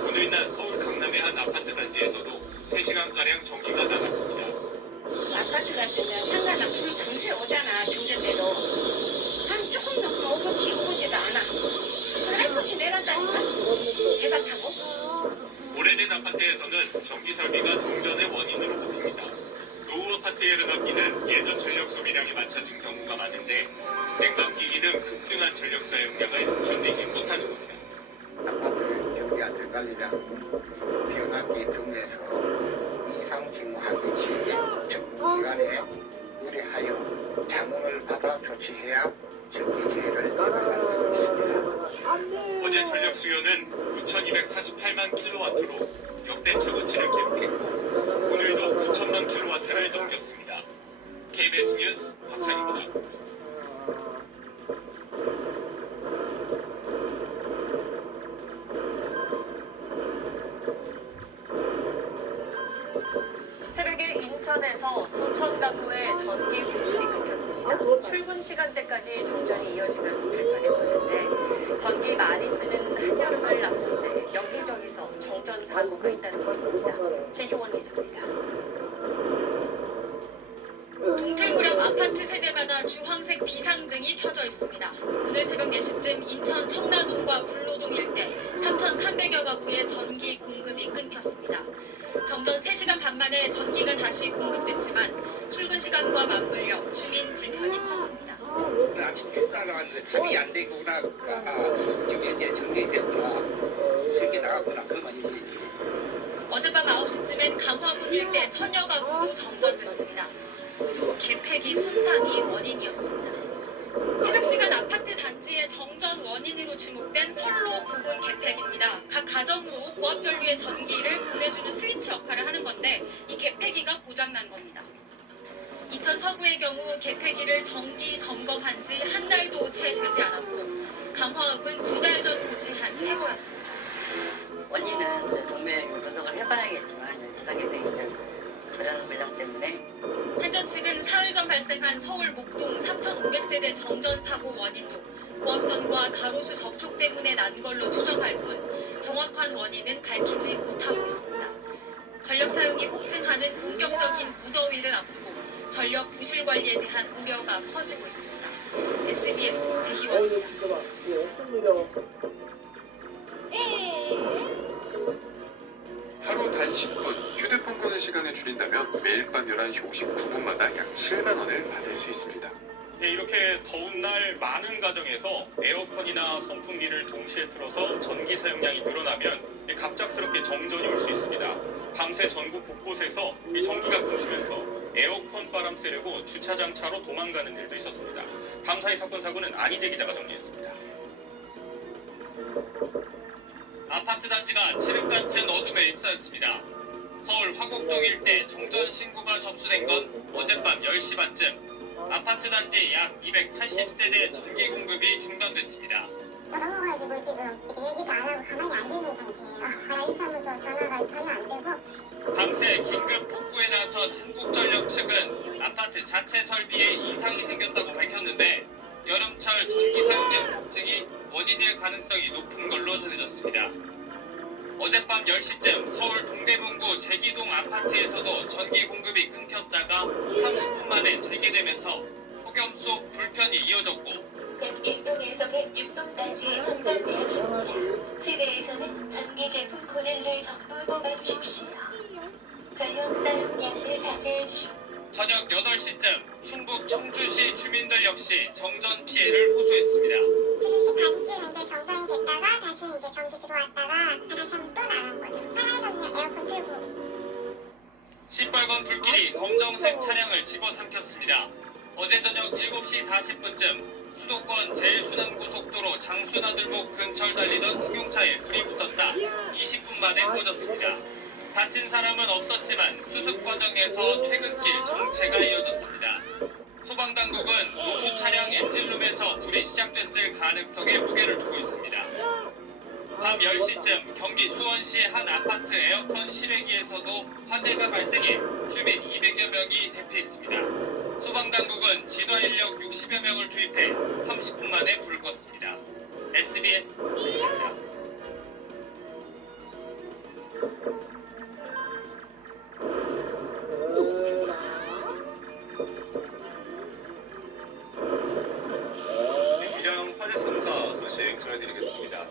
오늘 낮 서울 강남의 한 아파트 단지에서도 3시간가량 전기가 나갔습니다. 아파트 같으면 상가나 불 금세 오잖아. 중전대로 한 조금 넘으면 오지도 않아. 하나씩 내렸다니까. 배가 타고. 오래된 아파트에서는 전기 설비가 정전의 원인으로 꼽힙니다. 노후 아파트의 흐름기는 예전 전력 소비량에 맞춰진 경우가 많은데 냉방기기 등 급증한 전력 사용량을 견디지 못하는 겁니다. 아파트 경비 안전 관리랑 변압기 등에서 이상 징후하기 시 정기간에 의뢰하여 자문을 받아 조치해야 전기 재해를 예방할 수 있습니다. 어제 전력 수요는 9,248만 킬로와트로 역대 최고치를 기록했고 오늘도 9천만 킬로와트를 넘겼습니다. KBS 뉴스 박찬입니다. 새벽에 인천에서 수천 가구의 전기 공급이 끊겼습니다. 출근 시간대까지 정전이 이어지면서 불편이 컸는데 전기 많이 쓰는 한여름을 앞둔데 여기저기서 정전 사고가 있다는 것입니다. 최희원 기자입니다. 동틀구력 아파트 세대마다 주황색 비상등이 켜져 있습니다. 오늘 새벽 4시쯤 인천 청라동과 불로동 일대 3,300여 가구의 전기 공급이 끊겼습니다. 정전 3시간 반 만에 전기가 다시 공급됐지만 출근 시간과 맞물려 주민 불편이 컸습니다. 아침 휴가 나왔는데 답이 안 되구나. 지금 이제 정리됐구나. 전기 나갔구나. 그만 얘기지. 어젯밤 9시쯤엔 강화군 일대 천여 가구도 정전됐습니다. 모두 개폐기 손상이 원인이었습니다. 새벽 시간 아파트 단지의 정전 원인으로 지목된 선로 부분 개폐기입니다. 각 가정으로 고압 전류의 전기를 보내주는 스위치 역할을 하는 건데 이 개폐기가 고장난 겁니다. 인천 서구의 경우 개폐기를 정기 점검한 지 한 달도 채 되지 않았고 강화읍은 2달 전 교체한 새 거였습니다. 원인은 정밀 분석을 해봐야겠지만 지상개폐기는 저장 물량 때문에 한전 측은 사흘 전 발생한 서울 목동 3,500세대 정전 사고 원인도 고압선과 가로수 접촉 때문에 난 걸로 추정할 뿐 정확한 원인은 밝히지 못하고 있습니다. 전력 사용이 폭증하는 본격적인 무더위를 앞두고 전력 부실 관리에 대한 우려가 커지고 있습니다. SBS 제희원입니다. 하루 단 10분 휴대폰 끄는 시간을 줄인다면 매일 밤 11시 59분마다 약 7만 원을 받을 수 있습니다. 네, 이렇게 더운 날 많은 가정에서 에어컨이나 선풍기를 동시에 틀어서 전기 사용량이 늘어나면 갑작스럽게 정전이 올 수 있습니다. 밤새 전국 곳곳에서 이 전기가 끊기면서 에어컨 바람 쐬려고 주차장 차로 도망가는 일도 있었습니다. 밤사이 사건 사고는 안희재 기자가 정리했습니다. 아파트 단지가 칠흑 같은 어둠에 휩싸였습니다. 서울 화곡동 일대 정전 신고가 접수된 건 어젯밤 10시 반쯤. 아파트 단지 약 280세대 전기 공급이 중단됐습니다. 넘어가지고 지금 얘기도 안 하고 가만히 안 되는 상태예요. 1사무소 전화가 전혀 안 되고. 밤새 긴급 복구에 나선 한국전력 측은 아파트 자체 설비에 이상이 생겼다고 밝혔는데 여름철 전기 사용량 폭증이 원인일 가능성이 높은 걸로 전해졌습니다. 어젯밤 10시쯤 서울 동대문구 제기동 아파트에서도 전기 공급이 끊겼다가 30분 만에 재개되면서 폭염 속 불편이 이어졌고 101동에서 106동까지 전전되었습니다. 세대에서는 전기 제품 코드를 전부 뽑아주십시오. 전력 사용량을 자제해 주십시오. 저녁 8시쯤 충북 청주시 주민들 역시 정전 피해를 호소했습니다. 3시 반쯤 이제 정상이 됐다가 다시 이제 전기 들어왔다가 다시 한번 또 나간 거죠. 살아서 그냥 에어컨 틀고. 시뻘건 불길이 검정색 차량을 집어삼켰습니다. 어제 저녁 7시 40분쯤 수도권 제일순환고속도로 장수나들목 근처를 달리던 승용차에 불이 붙었다 20분 만에 꺼졌습니다. 다친 사람은 없었지만 수습 과정에서 퇴근길 정체가 이어졌습니다. 소방당국은 노후 차량 엔진룸에서 불이 시작됐을 가능성에 무게를 두고 있습니다. 밤 10시쯤 경기 수원시 한 아파트 에어컨 실외기에서도 화재가 발생해 주민 200여 명이 대피했습니다. 소방당국은 진화인력 60여 명을 투입해 30분 만에 불을 껐습니다. SBS 뉴스입니다. 기량 화재 3사 소식 전해드리겠습니다.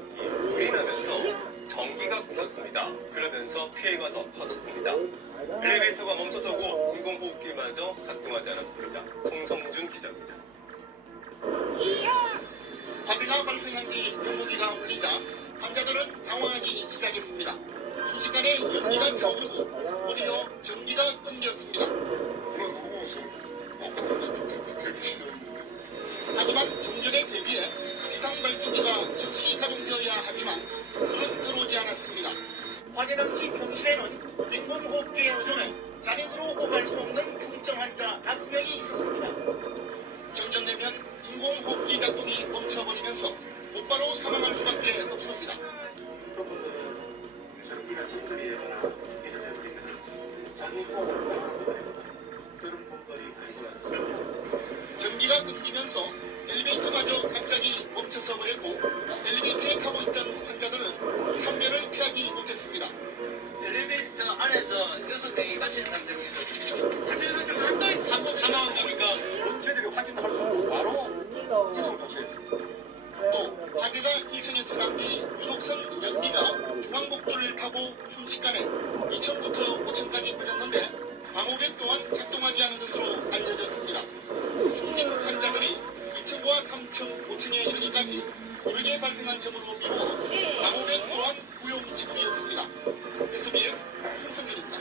불이 나면서 전기가 끊겼습니다. 그러면서 피해가 더 커졌습니다. 엘리베이터가 멈춰서고 인공호흡기마저 작동하지 않았습니다. 송성준 기자입니다. 화재가 발생한 뒤 경보기가 울리자 환자들은 당황하기 시작했습니다. 순식간에 연기가 차오르고 곧이어 전기가 끊겼습니다. 하지만 정전에 대비해 비상발전기가 즉시 가동되어야 하지만 불은 들어오지 않았습니다. 화재 당시 병실에는 인공호흡기에 의존해 자력으로 호흡할 수 없는 중증 환자 5명이 있었습니다. 정전되면 인공호흡기 작동이 멈춰버리면서 곧바로 사망할 수밖에 없습니다. 전기가 충돌이거나 이루어지면 전기가 끊기면서 엘리베이터마저 갑자기 멈춰서 버렸고 엘리베이터에 타고 있던 환자들은 참변을 피하지 못했습니다. 엘리베이터 안에서 6명이 갇힌 상태로 있었습니다. 하지만 한쪽이 사망한 거니까 저희들이 확인할 수 없고 바로 이송 조치했습니다. 또 화재가 1층에서 난 뒤 유독성 연기가 중앙복도를 타고 순식간에 2층부터 5층까지 퍼졌는데 방호벽 또한 작동하지 않은 것으로 알려졌습니다. 숨진 환자들이 2층과 3층, 5층에 이르기까지 고르게 발생한 점으로 미루어 방호벽 또한 무용지물이었습니다. SBS 손성준입니다.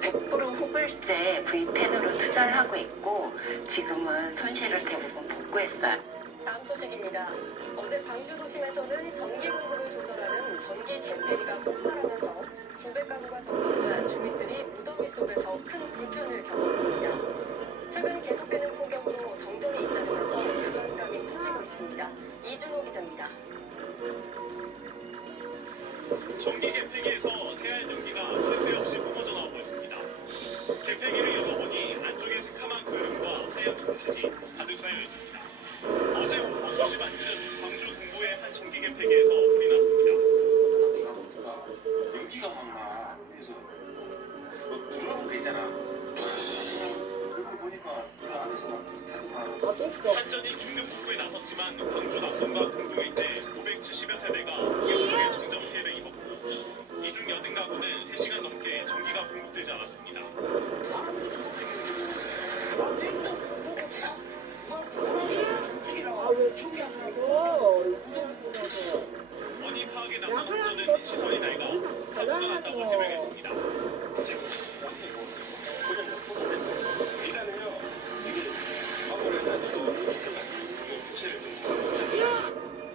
100% 후불제 V10으로 투자를 하고 있고 지금은 손실을 대부분 복구했어요. 다음 소식입니다. 어제 광주 도심에서는 전기 공급을 조절하는 전기 개폐기가 폭발하면서 수백 가구가 정전돼 주민들이 무더위 속에서 큰 불편을 겪었습니다. 최근 계속되는 폭염으로 정전이 잇따르면서 불안감이 커지고 있습니다. 이준호 기자입니다. 전기 개폐기에서 새알 전기가 쉴 새 없이 뿜어져 나오고 있습니다. 개폐기를 열어보니 안쪽에 새카만 그름과 하얀 불빛이 가득 쌓여 있습니다. 어제 오후 2시 반쯤 광주 동부의 한 전기 개폐기에서 불이 났습니다. 연기가 막 나. 그래서 불어놓은 거 있잖아. 그거 보니까 그 안에서 막 불타더라. 한전이 긴급 복구에 나섰지만 광주 남동과 금동 일대 570여 세대가 폭염 속에 정전 피해를 입었고 이 중 80가구는 3시간 넘게 전기가 공급되지 않았습니다. 원인 파악에 나선 한전은 시설이 낡아 사고가 났다고 해명했습니다.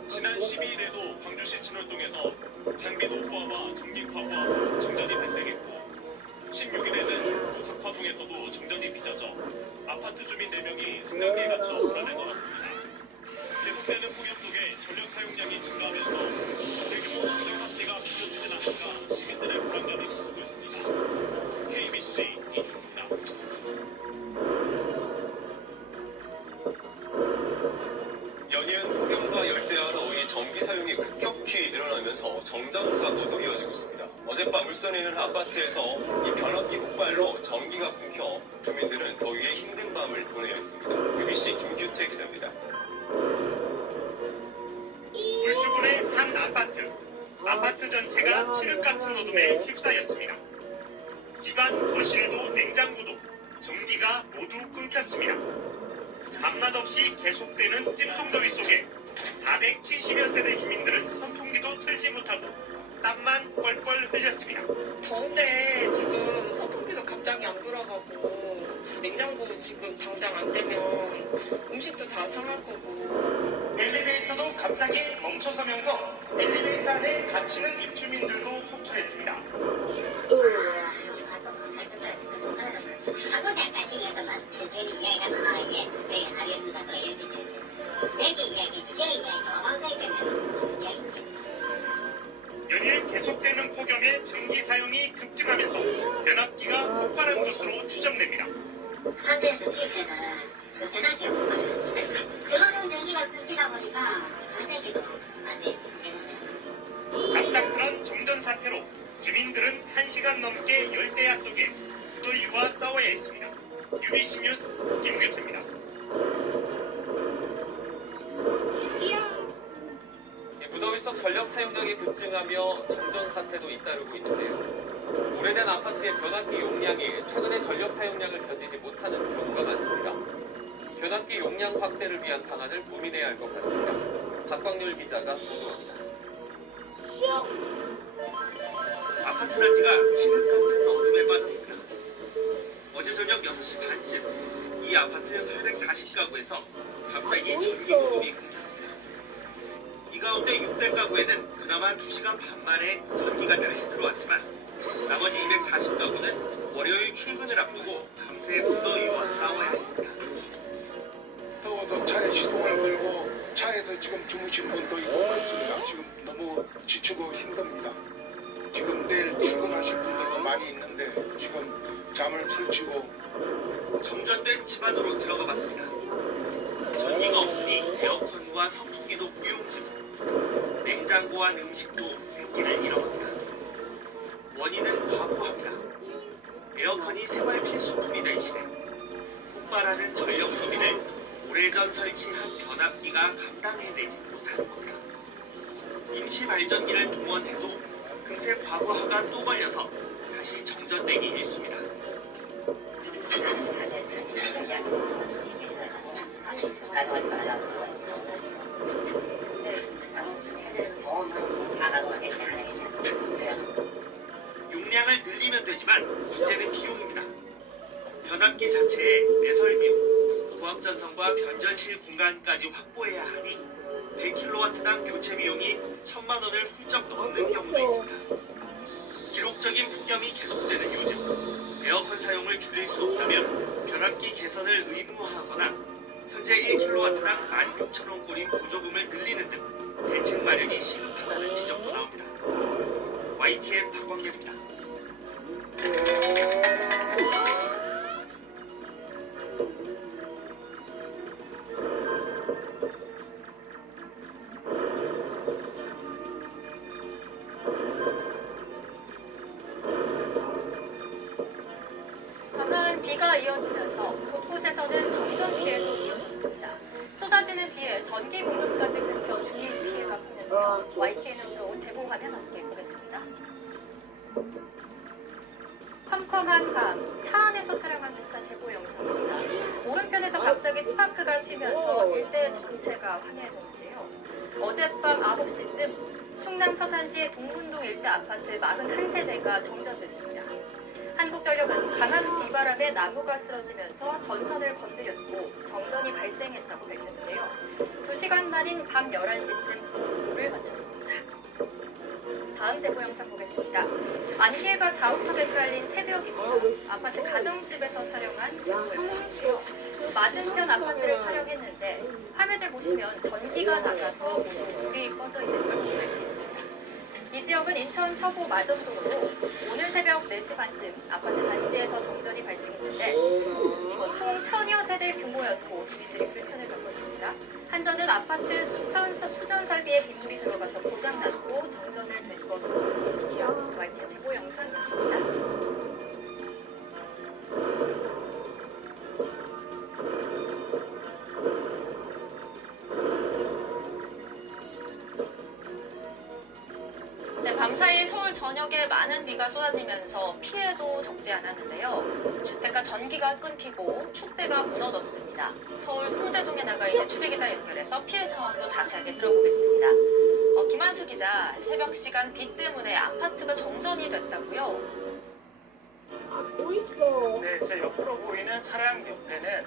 지난 12일에도 광주시 진월동에서 장비 노후화와 전기 과부하로 정전이 발생했습니다. 아파트 주민 4명이 승강기에 갇혀 불안에 떨었습니다. 계속되는 폭염 속에 전력 사용량이 증가하면서 대규모 정전 사태가 빚어지진 않을까 시민들의 불안감이 커지고 있습니다. KBC 이준입니다. 연이은 폭염과 열대야로 이 전기 사용이 급격히 늘어나면서 정전 사고도 이어지고 있습니다. 어젯밤 울산에 있는 아파트에서 이 변압기 폭발로 전기가 끊겨 주민들은 더위에 힘든 밤을 보내야 했습니다. UBC 김규태 기자입니다. 울주군의 한 아파트 전체가 칠흑 같은 어둠에 휩싸였습니다. 집안 거실도 냉장고도 전기가 모두 끊겼습니다. 밤낮 없이 계속되는 찜통더위 속에 470여 세대 주민들은 선풍기도 틀지 못하고 땀만 뻘뻘 흘렸습니다. 더운데 지금 선풍기도 갑자기 안 돌아가고 냉장고 지금 당장 안 되면 음식도 다 상할 거고 엘리베이터도 갑자기 멈춰서면서 엘리베이터 안에 갇히는 입주민들도 속출했습니다. 연일 계속되는 폭염에 전기 사용이 급증하면서 변압기가 폭발한 것으로 추정됩니다. 현재에서 TS에는 그 변압기가 폭발했습니다. 그러는 전기가 끊기다 보니까 발전기도 안 돼요. 갑작스런 정전 사태로 주민들은 1시간 넘게 열대야 속에 무더위와 싸워야 했습니다. UBC 뉴스 김규태입니다. 무더위 속 전력 사용량이 급증하며 정전 사태도 잇따르고 있는데요. 오래된 아파트의 변압기 용량이 최근에 전력 사용량을 견디지 못하는 경우가 많습니다. 변압기 용량 확대를 위한 방안을 고민해야 할 것 같습니다. 박광률 기자가 보도합니다. 아파트 단지가 칠흑 같은 어둠에 빠졌습니다. 어제 저녁 6시 반쯤 이 아파트 840가구에서 갑자기 전기 공급이 끊겼습니다. 이 가운데 600가구에는 그나마 2시간 반 만에 전기가 다시 들어왔지만 나머지 240가구는 월요일 출근을 앞두고 밤새 무더위와 싸워야 했습니다. 더워서 차에 시동을 걸고 차에서 지금 주무시는 분도 있고 많습니다. 지금 너무 지치고 힘듭니다. 지금 내일 출근하실 분들도 많이 있는데 지금 잠을 설치고 정전된 집 안으로 들어가 봤습니다. 전기가 없으니 에어컨과 선풍기도 무용지물, 냉장고와 음식도 생기를 잃어갑니다. 원인은 과부하입니다. 에어컨이 생활 필수품이 된 시대, 폭발하는 전력 소비를 오래전 설치한 변압기가 감당해내지 못하는 겁니다. 임시 발전기를 동원해도 금세 과부하가 또 걸려서 다시 정전되기 일쑤입니다. 용량을 늘리면 되지만 문제는 비용입니다. 변압기 자체에 매설 비용, 고압전선과 변전실 공간까지 확보해야 하니 100kW당 교체 비용이 1,000만 원을 훌쩍 넘는 경우도 있습니다. 기록적인 폭염이 계속되는 요즘 에어컨 사용을 줄일 수 없다면 변압기 개선을 의무화하거나 현재 1kW당 16,000원꼴인 보조금을 늘리는 등 대책 마련이 시급하다는 지적도 나옵니다. YTN 박광렬입니다. 강한 비가 이어지면서 곳곳에서는 정전 피해도 이어졌습니다. 쏟아지는 비에 전기 공급까지 끊겨 주민 피해가 크는데요. YTN 뉴스 제보 화면 함께 보겠습니다. 컴컴한 밤, 차 안에서 촬영한 듯한 제보 영상입니다. 오른편에서 갑자기 스파크가 튀면서 일대 전체가 환해졌는데요. 어젯밤 9시쯤 충남 서산시 동문동 일대 아파트 41세대가 정전됐습니다. 한국전력은 강한 비바람에 나무가 쓰러지면서 전선을 건드렸고 정전이 발생했다고 밝혔는데요. 2시간 만인 밤 11시쯤 복구를 마쳤습니다. 다음 제보 영상 보겠습니다. 안개가 자욱하게 깔린 새벽입니다. 아파트 가정집에서 촬영한 제보 영상인데요. 맞은편 아파트를 촬영했는데 화면을 보시면 전기가 나가서 모두 불이 꺼져 있는 걸 확인할 수 있습니다. 이 지역은 인천 서구 마전도로로 오늘 새벽 4시 반쯤 아파트 단지에서 정전이 발생했는데 총 1000여 세대 규모였고 주민들이 불편을 겪었습니다. 한전은 아파트 수전 설비에 빗물이 들어가서 고장났고 정전을 된 것으로 보고 있습니다. YTN 제보 영상이었습니다. 네, 밤사이 서울 전역에 많은 비가 쏟아지면서 피해도 적지 않았는데요. 주택가 전기가 끊기고 축대가 무너졌습니다. 서울 송제동에 나가 있는 취재기자 연결해서 피해 상황도 자세하게 들어보겠습니다. 김한수 기자, 새벽 시간 비 때문에 아파트가 정전이 됐다고요? 네, 제 옆으로 보이는 차량 옆에는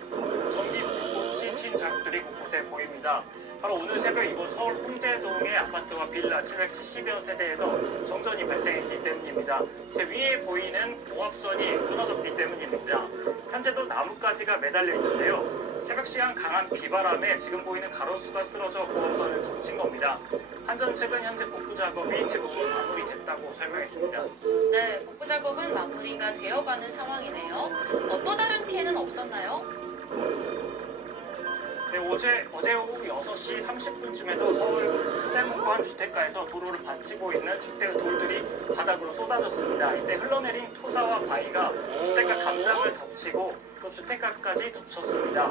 전기 불꽃이 튄 자국들이 곳곳에 보입니다. 바로 오늘 새벽 이곳 서울 홍제동의 아파트와 빌라 770여 세대에서 정전이 발생했기 때문입니다. 제 위에 보이는 고압선이 끊어졌기 때문입니다. 현재도 나뭇가지가 매달려 있는데요. 새벽 시간 강한 비바람에 지금 보이는 가로수가 쓰러져 고압선을 덮친 겁니다. 한전 측은 현재 복구 작업이 대부분 마무리됐다고 설명했습니다. 네, 복구 작업은 마무리가 되어가는 상황이네요. 또 다른 피해는 없었나요? 네, 어제 오후 6시 30분쯤에도 서울 서대문구 한 주택가에서 도로를 받치고 있는 축대 돌들이 바닥으로 쏟아졌습니다. 이때 흘러내린 토사와 바위가 주택가 담장을 덮치고 또 주택가까지 덮쳤습니다.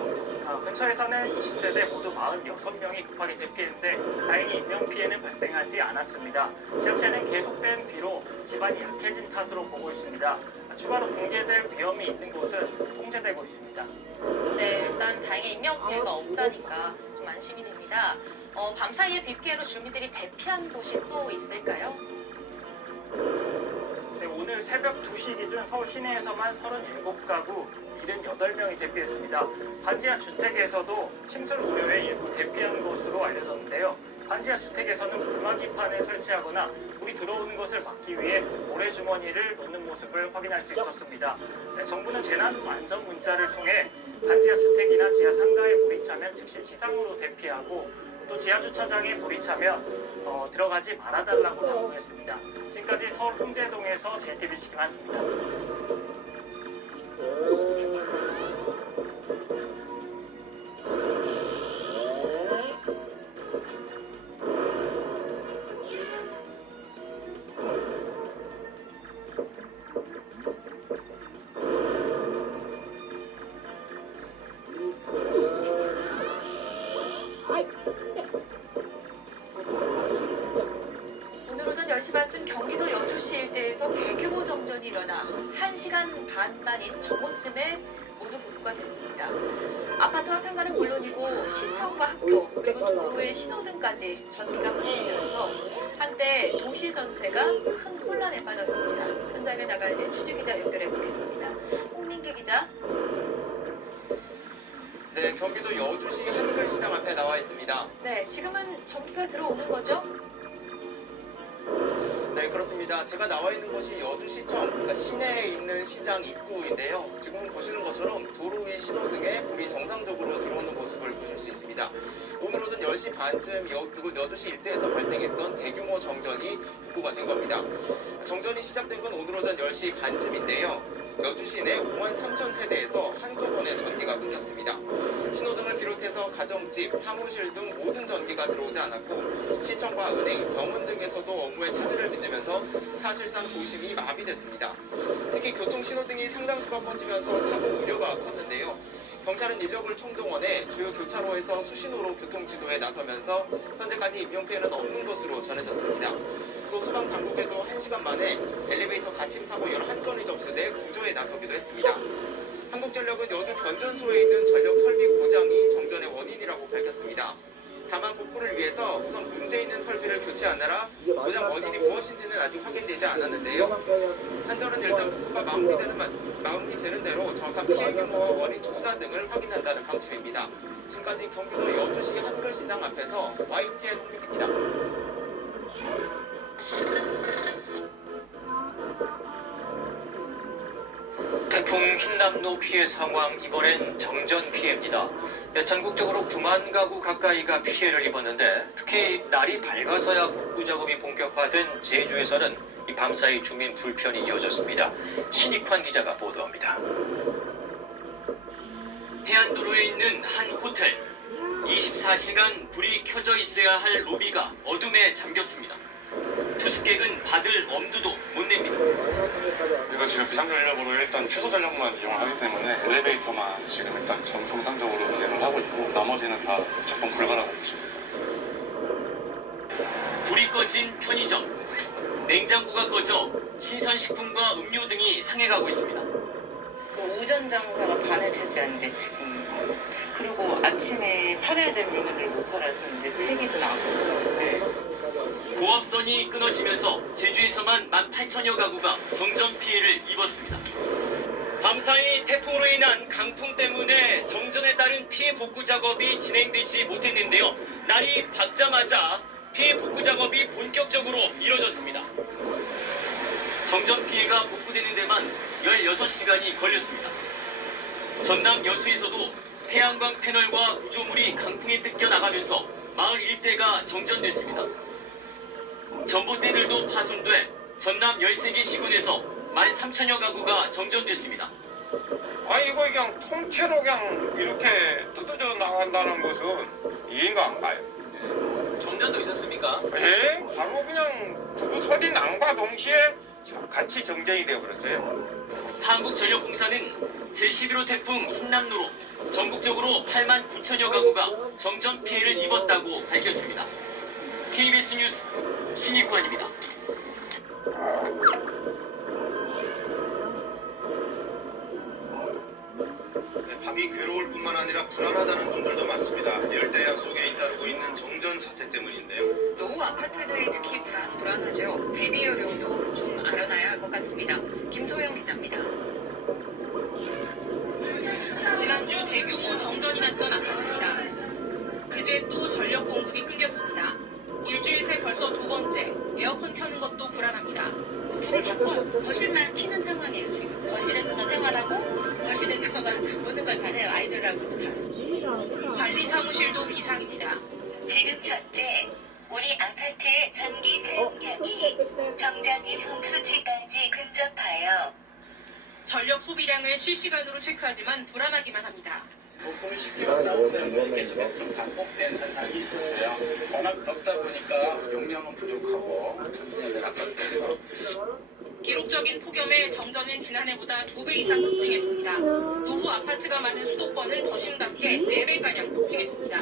근처에서는 20세대 모두 46명이 급하게 대피했는데 다행히 인명피해는 발생하지 않았습니다. 지하철은 계속된 비로 집안이 약해진 탓으로 보고 있습니다. 추가로 붕괴될 위험이 있는 곳은 통제되고 있습니다. 네, 일단 다행히 인명피해가 없다니까 좀 안심이 됩니다. 밤사이에 비 피해로 주민들이 대피한 곳이 또 있을까요? 네, 오늘 새벽 2시 기준 서울 시내에서만 37가구 78명이 대피했습니다. 반지하 주택에서도 침술 우려에 일부 대피한 것으로 알려졌는데요. 반지하 주택에서는 물막이판을 설치하거나 물이 들어오는 것을 막기 위해 모래주머니를 놓는 모습을 확인할 수 있었습니다. 네, 정부는 재난안전 문자를 통해 반지하 주택이나 지하 상가에 물이 차면 즉시 지상으로 대피하고 또 지하 주차장에 물이 차면 들어가지 말아달라고 당부했습니다. 지금까지 서울 홍제동에서 JTBC 김한수입니다. 오늘 오전 10시 반쯤 경기도 여주시 일대에서 대규모 정전이 일어나 1시간 반 만인 정오쯤에 모두 복구가 됐습니다. 아파트와 상가는 물론이고 시청과 학교 그리고 도로의 신호등까지 전기가 끊기면서 한때 도시 전체가 큰 혼란에 빠졌습니다. 현장에 나가 있는 취재기자 연결해 보겠습니다. 홍민기 기자. 네, 경기도 여주시 한글시장 앞에 나와 있습니다. 네, 지금은 전기가 들어오는 거죠? 네, 그렇습니다. 제가 나와 있는 곳이 여주시청, 그러니까 시내에 있는 시장 입구인데요. 지금 보시는 것처럼 도로 위 신호등에 불이 정상적으로 들어오는 모습을 보실 수 있습니다. 오늘 오전 10시 반쯤 이곳 여주시 일대에서 발생했던 대규모 정전이 복구가 된 겁니다. 정전이 시작된 건 오늘 오전 10시 반쯤인데요. 여주시 내 5만 3천 세대에서 한꺼번에 전기가 끊겼습니다. 신호등을 비롯해서 가정집, 사무실 등 모든 전기가 들어오지 않았고 시청과 은행, 병원 등에서도 업무에 차질을 빚으면서 사실상 도심이 마비됐습니다. 특히 교통신호등이 상당수가 꺼지면서 사고 우려가 컸는데요. 경찰은 인력을 총동원해 주요 교차로에서 수신호로 교통지도에 나서면서 현재까지 인명피해는 없는 것으로 전해졌습니다. 또 소방당국에도 1시간 만에 엘리베이터 갇힘 사고 11건이 접수돼 구조에 나서기도 했습니다. 한국전력은 여주 변전소에 있는 전력 설비 고장이 정전의 원인이라고 밝혔습니다. 다만 복구를 위해서 우선 문제 있는 설비를 교체하느라 고장 원인이 무엇인지는 아직 확인되지 않았는데요. 한전은 일단 복구가 마무리되는 대로 정확한 피해 규모와 원인 조사 등을 확인한다는 방침입니다. 지금까지 경기도 여주시 한글시장 앞에서 YTN 홍민기입니다. 태풍 흰남노 피해 상황, 이번엔 정전 피해입니다. 전국적으로 9만 가구 가까이가 피해를 입었는데 특히 날이 밝아서야 복구 작업이 본격화된 제주에서는 이 밤사이 주민 불편이 이어졌습니다. 신익환 기자가 보도합니다. 해안도로에 있는 한 호텔. 24시간 불이 켜져 있어야 할 로비가 어둠에 잠겼습니다. 투숙객은 받을 엄두도 못 냅니다. 우리가 지금 비상전력으로 일단 취소 전력만 이용하기 때문에 엘리베이터만 지금 일단 정상적으로 운행을 하고 있고 나머지는 다 작동 불가라고 보시면 될 것 같습니다. 불이 꺼진 편의점. 냉장고가 꺼져 신선식품과 음료 등이 상해가고 있습니다. 오전 장사가 반을 차지하는데 지금 그리고 아침에 팔아야 될 물건을 못 팔아서 이제 폐기도 나고. 네. 고압선이 끊어지면서 제주에서만 18,000여 가구가 정전 피해를 입었습니다. 밤사이 태풍으로 인한 강풍 때문에 정전에 따른 피해 복구 작업이 진행되지 못했는데요. 날이 밝자마자 피해 복구 작업이 본격적으로 이뤄졌습니다. 정전 피해가 복구되는 데만 16시간이 걸렸습니다. 전남 여수에서도 태양광 패널과 구조물이 강풍에 뜯겨 나가면서 마을 일대가 정전됐습니다. 전봇대들도 파손돼 전남 13개 시군에서 13,000여 가구가 정전됐습니다. 이거 그냥 통째로 그냥 이렇게 뜯어져 나간다는 것은 이해가 안 가요. 정전도 있었습니까? 예, 바로 그냥 구구 소리 난과 동시에 같이 정전이 되어버렸어요. 한국전력공사는 제11호 태풍 흰남노로 전국적으로 89,000여 가구가 정전 피해를 입었다고 밝혔습니다. KBS 뉴스 신익관입니다. 밤이 괴로울 뿐만 아니라 불안하다는 분들도 많습니다. 열대야 속에 잇따르고 있는 정전 사태 때문인데요. 노후 아파트들이 특히 불안하죠. 대비 요령도 좀 알아놔야 할 것 같습니다. 김소영 기자입니다. 지난주 대규모 정전이 났던 아파트입니다. 그제 또 전력 공급이 끊겼습니다. 일주일 새 벌써 두 번째. 에어컨 켜는 것도 불안합니다. 불을 닫고 거실만 켜는 상황이에요. 지금 거실에서만 생활하고 거실에서만 모든 걸 다 해요. 아이들하고도 다. 관리 사무실도 비상입니다. 지금 현재 우리 아파트의 전기 사용량이 정전위험 수치까지 근접하여 전력 소비량을 실시간으로 체크하지만 불안하기만 합니다. 부품이 쉽게 나오는 것이 계속 좀 반복된 현상이 있었어요. 워낙 덥다 보니까 용량은 부족하고 천년을 아까워서 기록적인 폭염에 정전은 지난해보다 2배 이상 급증했습니다. 노후 아파트가 많은 수도권은 더 심각해 4배가량 급증했습니다.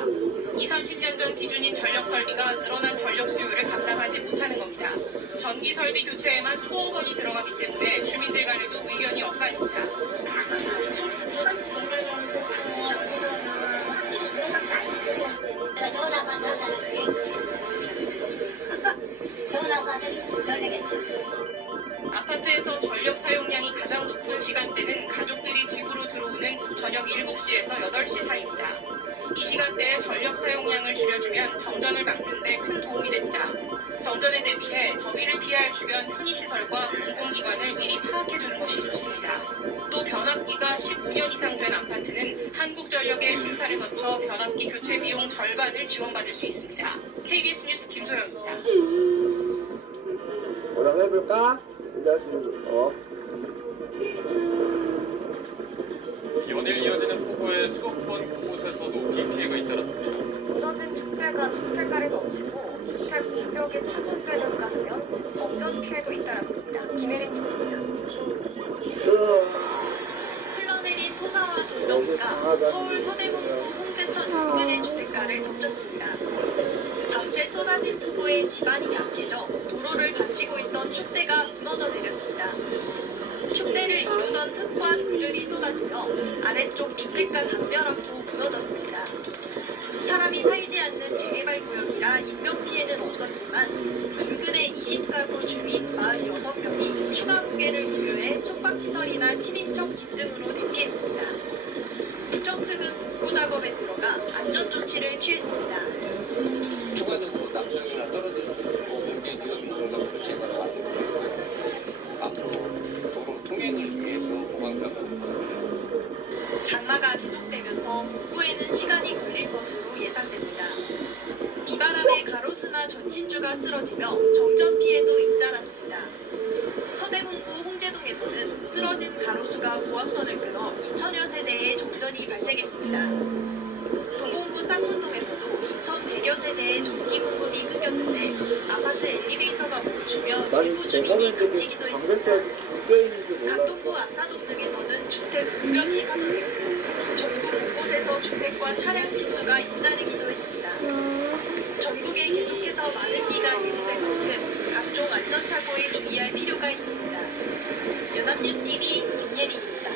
20-30년 전 기준인 전력 설비가 늘어난 전력 수요를 감당하지 못하는 겁니다. 전기 설비 교체에만 수억 원이 들어가기 때문에 주민들 간에도 의견이 엇갈립니다. 아파트에서 전력 사용량이 가장 높은 시간대는 가족들이 집으로 들어오는 저녁 7시에서 8시 사이입니다. 이 시간대에 전력 사용량을 줄여주면 정전을 막는 데 큰 도움이 됩니다. 정전에 대비해 더위를 피할 주변 편의시설과 공공기관을 미리 파악해두는 것이 좋습니다. 또 변압기가 15년 이상 된 아파트는 한국전력의 심사를 거쳐 변압기 교체 비용 절반을 지원받을 수 있습니다. KBS 뉴스 김소영입니다. 해볼까? 연일 이어지는 폭우에 수도권 곳곳에서도 비 피해가 잇따랐습니다. 무너진 축대가 주택가를 덮치고 주택 공벽이 파손되는가 하면 정전 피해도 잇따랐습니다. 김혜린 기자입니다. 흘러내린 토사와 눈덩이가 서울 서대문구 홍제천 인근의 주택가를 덮쳤습니다. 밤새 쏟아진 폭우에 집안이 약해져 도로를 받치고 있던 축대가 무너져 내렸습니다. 축대를 이루던 흙과 돌들이 쏟아지며 아래쪽 주택가 담벼락도 무너졌습니다. 사람이 살지 않는 재개발 구역이라 인명피해는 없었지만 인근의 20가구 주민 46명이 추가 무게를 인류해 숙박시설이나 친인척 집 등으로 대피했습니다. 구청 측은 복구 작업에 들어가 안전조치를 취했습니다. 추가적으로 낙성이나 떨어질 수 있고 쉽게 되어있는 것을 제거를 하고 앞으로 도로 통행을 위해서 보강작업을 쓰러지며 정전 피해도 잇따랐습니다. 서대문구 홍제동에서는 쓰러진 가로수가 고압선을 끊어 2천여 세대의 정전이 발생했습니다. 도봉구 쌍문동에서도 2,100여 세대의 전기 공급이 끊겼는데 아파트 엘리베이터가 멈추며 일부 주민이 갇히기도 했습니다. 강동구 암사동 등에서는 주택 공변이 가속됐고 전국 곳곳에서 주택과 차량 침수가 잇따르기도 했습니다. 전국에 계속해서 많은 비가 예보될 만큼 각종 안전사고에 주의할 필요가 있습니다. 연합뉴스TV 김예린입니다.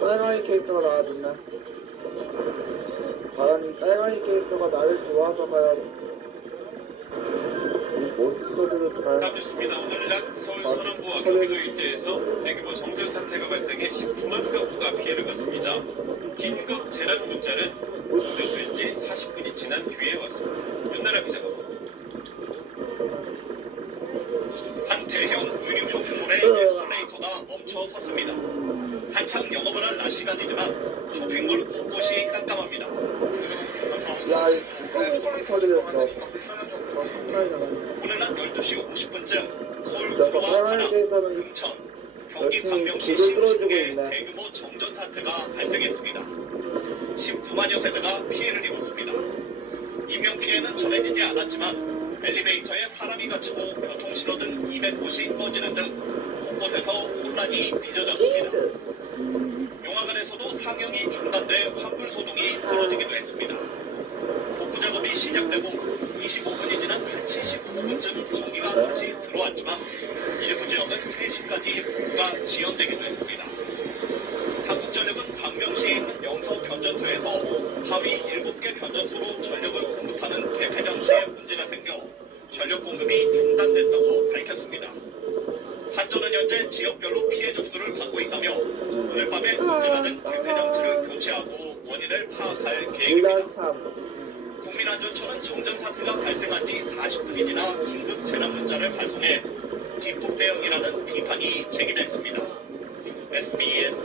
빨강이 캐릭터가 나와줬네. 바람이 빨강이 캐릭터가 나를 좋아서 가야 뉴스입니다. 오늘 낮 서울 서남부와 경기도 일대에서 대규모 정전 사태가 발생해 19만 가구가 피해를 봤습니다. 긴급 재난 문자는 공격된 지 40분이 지난 뒤에 왔습니다. 윤나라 기자가 한 대형 의류 쇼핑몰의 에스컬레이터가 멈춰 섰습니다. 한창 영업을 할 낮 시간이지만 쇼핑몰 곳곳이 깜깜합니다. 야, 에스컬레이터 들렸어. 오늘 낮 12시 50분쯤 서울 구로와 하남, 금천, 경기 광명시 신호 쪽에 대규모 정전 사태가 발생했습니다. 19만여 세대가 피해를 입었습니다. 인명 피해는 전해지지 않았지만 엘리베이터에 사람이 갇히고 교통신호등 200곳이 꺼지는 등 곳곳에서 혼란이 빚어졌습니다. 용화관에서도 상영이 중단돼 환불 소동이 벌어지기도 했습니다. 복구 작업이 시작되고 25분이 지난 1시 19분쯤 전기가 다시 들어왔지만 일부 지역은 3시까지 복구가 지연되기도 했습니다. 한국전력은 광명시에 있는 영서 변전소에서 하위 7개 변전소로 전력을 공급하는 개폐장시에 문제가 생겨 전력 공급이 중단됐다고 밝혔습니다. 한전은 현재 지역별로 피해 접수를 받고 있다며 오늘 밤에 문제가 된 개폐장치를 교체하고 원인을 파악할 계획입니다. 국민안전처는 정전 사태가 발생한 지 40분이 지나 긴급 재난 문자를 발송해 뒷북 대응이라는 비판이 제기됐습니다. SBS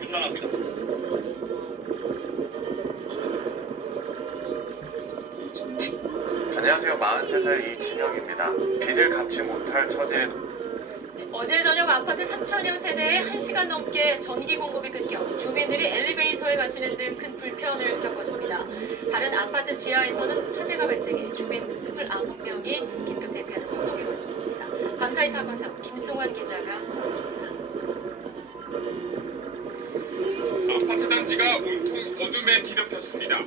윤나라입니다. 안녕하세요. 43살 이진영입니다. 빚을 갚지 못할 처지에 어제 저녁 아파트 3천여 세대에 1시간 넘게 전기 공급이 끊겨 주민들이 엘리베이터에 갇히는 등 큰 불편을 겪었습니다. 다른 아파트 지하에서는 화재가 발생해 주민 29명이 긴급 대피하는 소동이 벌어졌습니다. 밤사이 사건상 김승환 기자가 아파트 단지가 온통 어둠에 뒤덮였습니다.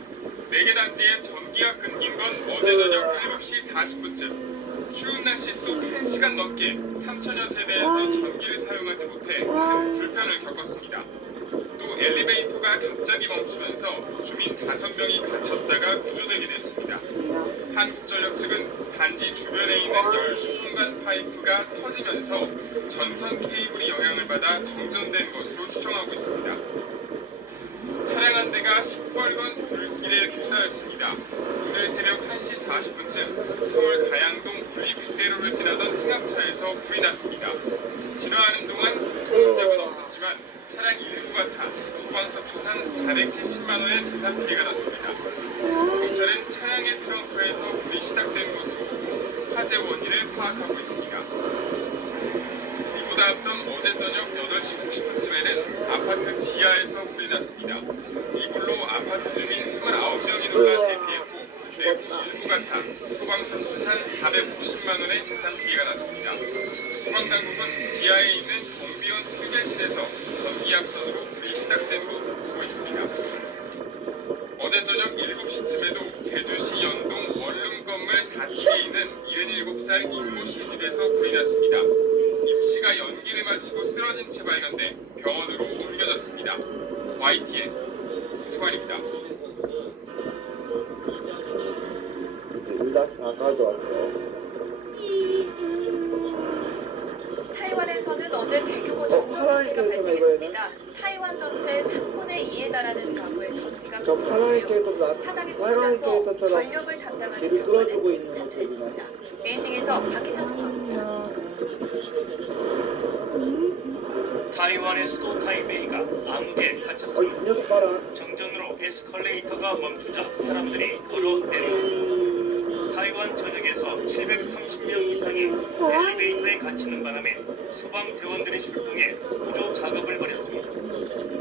4개 단지의 전기가 끊긴 건 어제 저녁 7시 40분쯤. 추운 날씨 속 1시간 넘게 3천여 세대에서 전기를 사용하지 못해 큰 불편을 겪었습니다. 또 엘리베이터가 갑자기 멈추면서 주민 5명이 갇혔다가 구조되게 됐습니다. 한국전력 측은 단지 주변에 있는 열수송관 파이프가 터지면서 전선 케이블이 영향을 받아 정전된 것으로 추정하고 있습니다. 차량 한 대가 시뻘건 불길에 휩싸였습니다. 오늘 새벽 1시 40분쯤 서울 가양동 올림픽대로를 지나던 승합차에서 불이 났습니다. 진화하는 동안 동작은 없었지만 차량 일부가 타 소방서 추산 470만 원의 재산 피해가 났습니다. 경찰은 차량의 트렁크에서 불이 시작된 것으로 보고 화재 원인을 파악하고 있습니다. 이보다 앞선 어제 저녁 8시 50분쯤에는 아파트 지하에서 불이 났습니다. 이 불로 아파트 주민 29명이 놀라 대피했고 내부 일부가 타 소방서 추산 450만 원의 재산 피해가 났습니다. 소방당국은 지하에 있는 경비원 휴게실에서 전기압선으로 불이 시작된 것으로 보고 있습니다. 어제 저녁 7시쯤에도 제주시 연동 원룸 건물 4층에 있는 77살 임모 씨 집에서 불이 났습니다. 임 씨가 연기를 마시고 쓰러진 채 발견돼 병원으로 옮겨졌습니다. YTN 이승환입니다. 일단 다 가져왔어. 타이완에서는 어제 대규모 정전 사태가 발생했습니다. 타이완 전체의 3분의 2에 달하는 가구의 전기가 끊겼는데요. 화장이 꺼지면서 전력을 담당하는 장관은 사퇴했습니다. 베이징에서 박희철 특파원입니다. 타이완의 수도 타이베이가 암흑에 갇혔습니다. 정전으로 에스컬레이터가 멈추자 사람들이 걸어 내려옵니다. 타이완 전역에서 730명 이상이 엘리베이터에 갇히는 바람에 소방대원들이 출동해 구조 작업을 벌였습니다.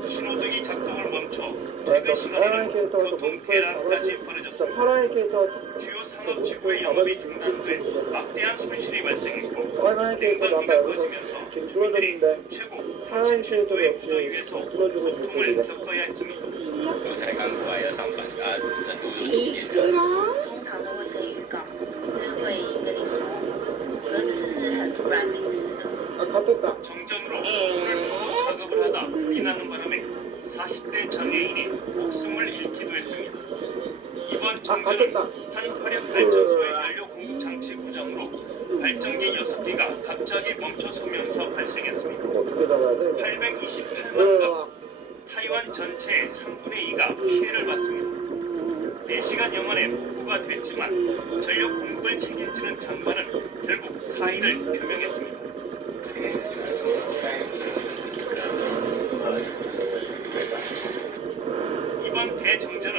신호등이 작동을 멈춰 퇴근 시간에는 교통 폐락까지 벌어졌습니다. 주요 산업지구의 영업이 중단돼 막대한 손실이 발생했고 냉방비가 꺼지면서 주민들이 최고 37도의 무더위에서 고통을 겪어야 했습니다. 才刚过来要上班啊，整路有几点热。通常都会先预告，就是会跟你说，可是这次是很突然临时的。 정전으로 오늘 교통 작업을 하다 불이 나는 바람에 40대 장애인이 목숨을 잃기도 했습니다. 이번 정전은 한 화력 발전소의 연료 공급 장치 고장으로 발전기 6기가 갑자기 멈춰서면서 발생했습니다. 828만 가 타이완 전체의 3분의 2가 피해를 봤습니다. 4시간 영원에 복구가 됐지만 전력 공급을 책임지는 장관은 결국 사의를 표명했습니다. 이번 대정전은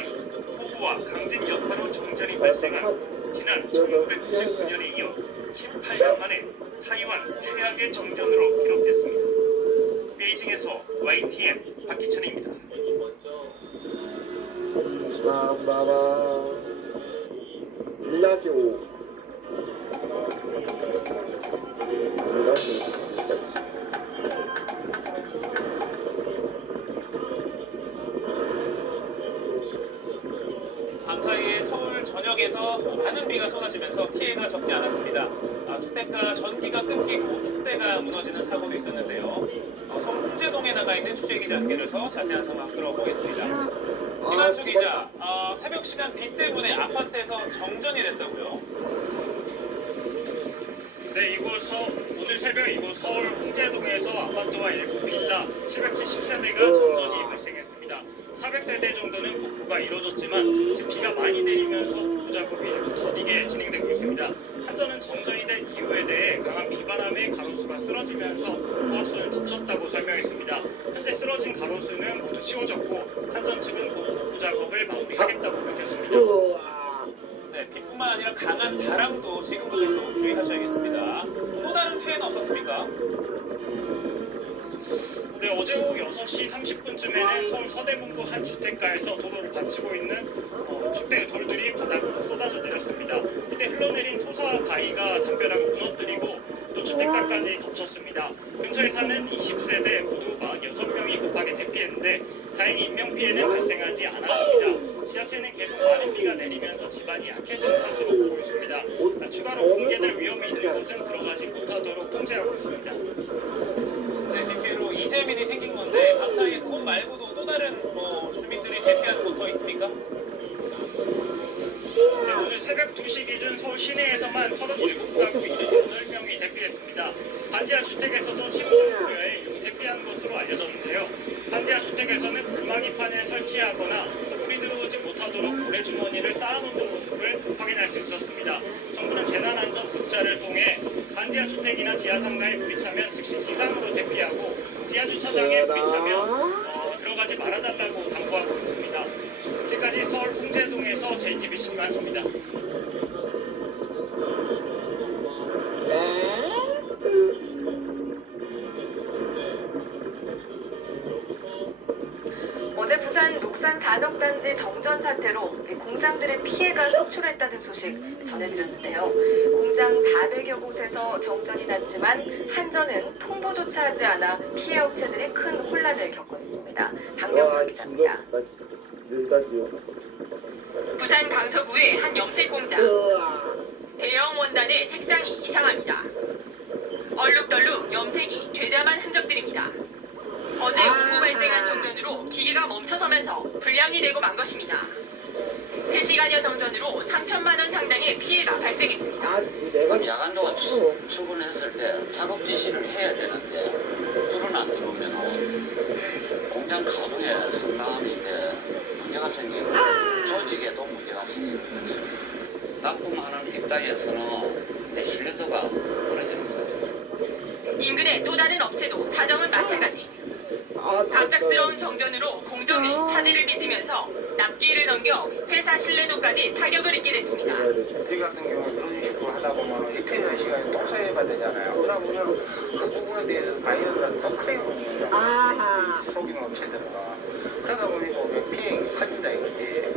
폭우와 강진 여파로 정전이 발생한 지난 1999년에 이어 18년 만에 타이완 최악의 정전으로 기록됐습니다. 베이징에서 YTN 박기천입니다. 밤사이에 서울 전역에서 많은 비가 쏟아지면서 피해가 적지 않았습니다. 주택가 전기가 끊기고 축대가 무너지는 사고도 있었는데요. 서울 홍제동에 나가 있는 취재기자 연결해서 자세한 상황 들어보겠습니다. 김한수 기자, 새벽 시간 비 때문에 아파트에서 정전이 됐다고요? 네, 오늘 새벽 이곳 서울 홍제동에서 아파트와 일부 빌라 770세대가 정전이 발생했습니다. 400세대 정도는 복구가 이루어졌지만 지금 비가 많이 내리면서 복구 작업이 더디게 진행되고 있습니다. 한전은 정전이 된 이유에 대해 강한 비바람에 가로수가 쓰러지면서 고압선을 덮쳤다고 설명했습니다. 현재 쓰러진 가로수는 모두 치워졌고 한전 측은 곧 복구 작업을 마무리하겠다고 밝혔습니다. 네, 비뿐만 아니라 강한 바람도 지금도 계속 주의하셔야겠습니다. 또 다른 피해는 없었습니까? 네, 어제 오후 6시 30분쯤에는 서울 서대문구 한 주택가에서 도로를 받치고 있는 축대 돌들이 바닥으로 쏟아져 내렸습니다. 이때 흘러내린 토사와 바위가 담벼락을 무너뜨리고 또 주택가까지 덮쳤습니다. 근처에 사는 20세대 모두 46명이 급하게 대피했는데 다행히 인명피해는 발생하지 않았습니다. 지하철은 계속 많은 비가 내리면서 지반이 약해진 탓으로 보고 있습니다. 추가로 붕괴될 위험이 있는 곳은 들어가지 못하도록 통제하고 있습니다. 네, 비 피해로 이재민이 생긴 건데 밤사이에 그곳 말고도 또 다른 주민들이 대피한 곳 더 있습니까? 네, 오늘 새벽 2시 기준 서울 시내에서만 37가구 8명이 대피했습니다. 반지하 주택에서도 침수 우려에 일부 대피한 것으로 알려졌는데요. 반지하 주택에서는 물막이판을 설치하거나 물이 들어오지 못하도록 모래주머니를 쌓아놓는 모습을 확인할 수 있었습니다. 정부는 재난안전 국자를 통해 반지하 주택이나 지하상가에 물이 차면 즉시 지상으로 대피하고 지하주차장에 물이 차면 들어가지 말아달라고 당부하고 있습니다. 지금까지 서울 홍제동에서 JTBC 김한수입니다. 어제 부산 녹산 산업단지 정전 사태로 공장들의 피해가 속출했다는 소식 전해드렸는데요. 공장 400여 곳에서 정전이 났지만 한전은 통보조차 하지 않아 피해 업체들이 큰 혼란을 겪었습니다. 박명선 기자입니다. 부산 강서구의 한 염색 공장. 대형 원단의 색상이 이상합니다. 얼룩덜룩 염색이 되담한 흔적들입니다. 어제 오후 발생한 정전으로 기계가 멈춰서면서 불량이 되고 만 것입니다. 3시간여 정전으로 3천만 원 상당의 피해가 발생했습니다. 그럼 야간조가 출근했을 때 작업 지시를 해야 되는데 불은 안 들어오면 공장 가동에 상당히 문제가 생기고 조직에도 문제가 생기는 거죠. 납품하는 입장에서는 신뢰도가 무너지는 거죠. 인근의 또 다른 업체도 사정은 마찬가지. 갑작스러운 정전으로 공정이 차질을 빚으면서 납기를 넘겨 회사 신뢰도까지 타격을 입게 됐습니다. 우리 같은 경우는 그런 식으로 하다 보면 이틀이라는 시간이 또 소요가 되잖아요. 그러면 그 부분에 대해서 바이어들한테 더 크게 보는 거예요. 속이는 업체들은. 그러다 보니까 피해가 커진다 이거지.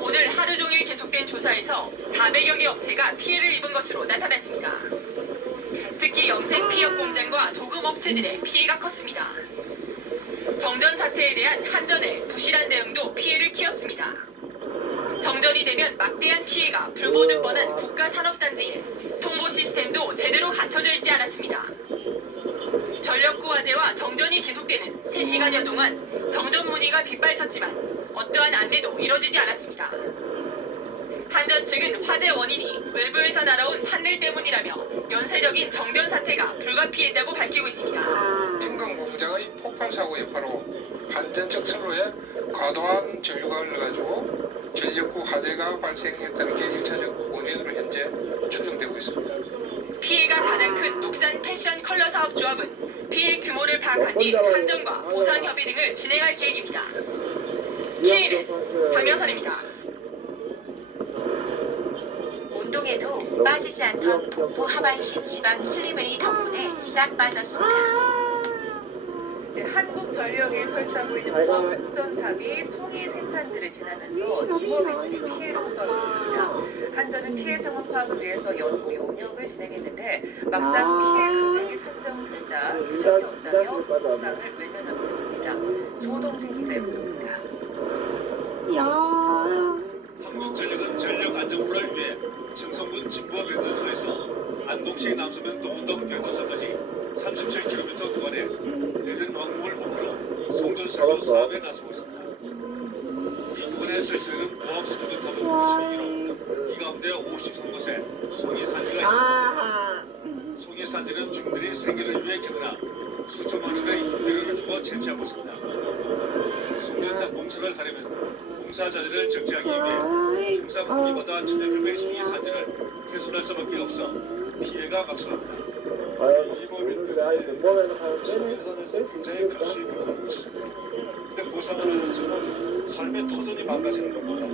오늘 하루 종일 계속된 조사에서 400여 개 업체가 피해를 입은 것으로 나타났습니다. 특히 염색 피혁 공장과 도금 업체들의 피해가 컸습니다. 정전 사태에 대한 한전의 부실한 대응도 피해를 키웠습니다. 정전이 되면 막대한 피해가 불보듯 뻔한 국가산업단지에 통보 시스템도 제대로 갖춰져 있지 않았습니다. 전력구 화재와 정전이 계속되는 3시간여 동안 정전 문의가 빗발쳤지만 어떠한 안내도 이뤄지지 않았습니다. 한전 측은 화재 원인이 외부에서 날아온 판넬 때문이라며 연쇄적인 정전 사태가 불가피했다고 밝히고 있습니다. 인근 공장의 폭발 사고 여파로 한전 측 선로에 과도한 전류가 흘러가지고 전력구 화재가 발생했다는 게 1차적 원인으로 현재 추정되고 있습니다. 피해가 가장 큰 녹산 패션 컬러 사업 조합은 피해 규모를 파악한 뒤 한전과 보상 협의 등을 진행할 계획입니다. KBS 박명선입니다. 운동에도 빠지지 않던 복부 하반신 지방 슬림웨이 덕분에 싹 빠졌습니다. 한국전력에 설치하고 있는 무압 송전탑이 송이 생산지를 지나면서 임업인들이 피해를 호소하고 있습니다. 한전은 피해 상황 파악을 위해서 연구 용역을 진행했는데 막상 피해 금액이 산정되자 부정이 없다며 보상을 외면하고 있습니다. 조동진 기자의 보도입니다. 한국전력은 전력 안정화를 위해 청송군 진부와 변전소에서 안동시 남서면 동운동 변전소까지 37km 구간에 내년 완공을 목표로 송전선로 사업에 나서고 있습니다. 이 구간에 설치되는 무압 송전탑은 92기로 이 가운데 53곳에 송이산지가 있습니다. 송이산지는 주민들이 생계를 위해 기거나 수천만 원의 임대료를 주고 채취하고 있습니다. 송전탑 공사를 하려면 공사자재를 적재하기 위해 중상 후기보다 천여백의 송이 산지를 훼손할 수밖에 없어 피해가 막심합니다. 송이산에서 굉장히 큰 수익을 얻고 있습니다. 근데 보상을 하는 점은 삶의 터전이 망가지는 겁니다.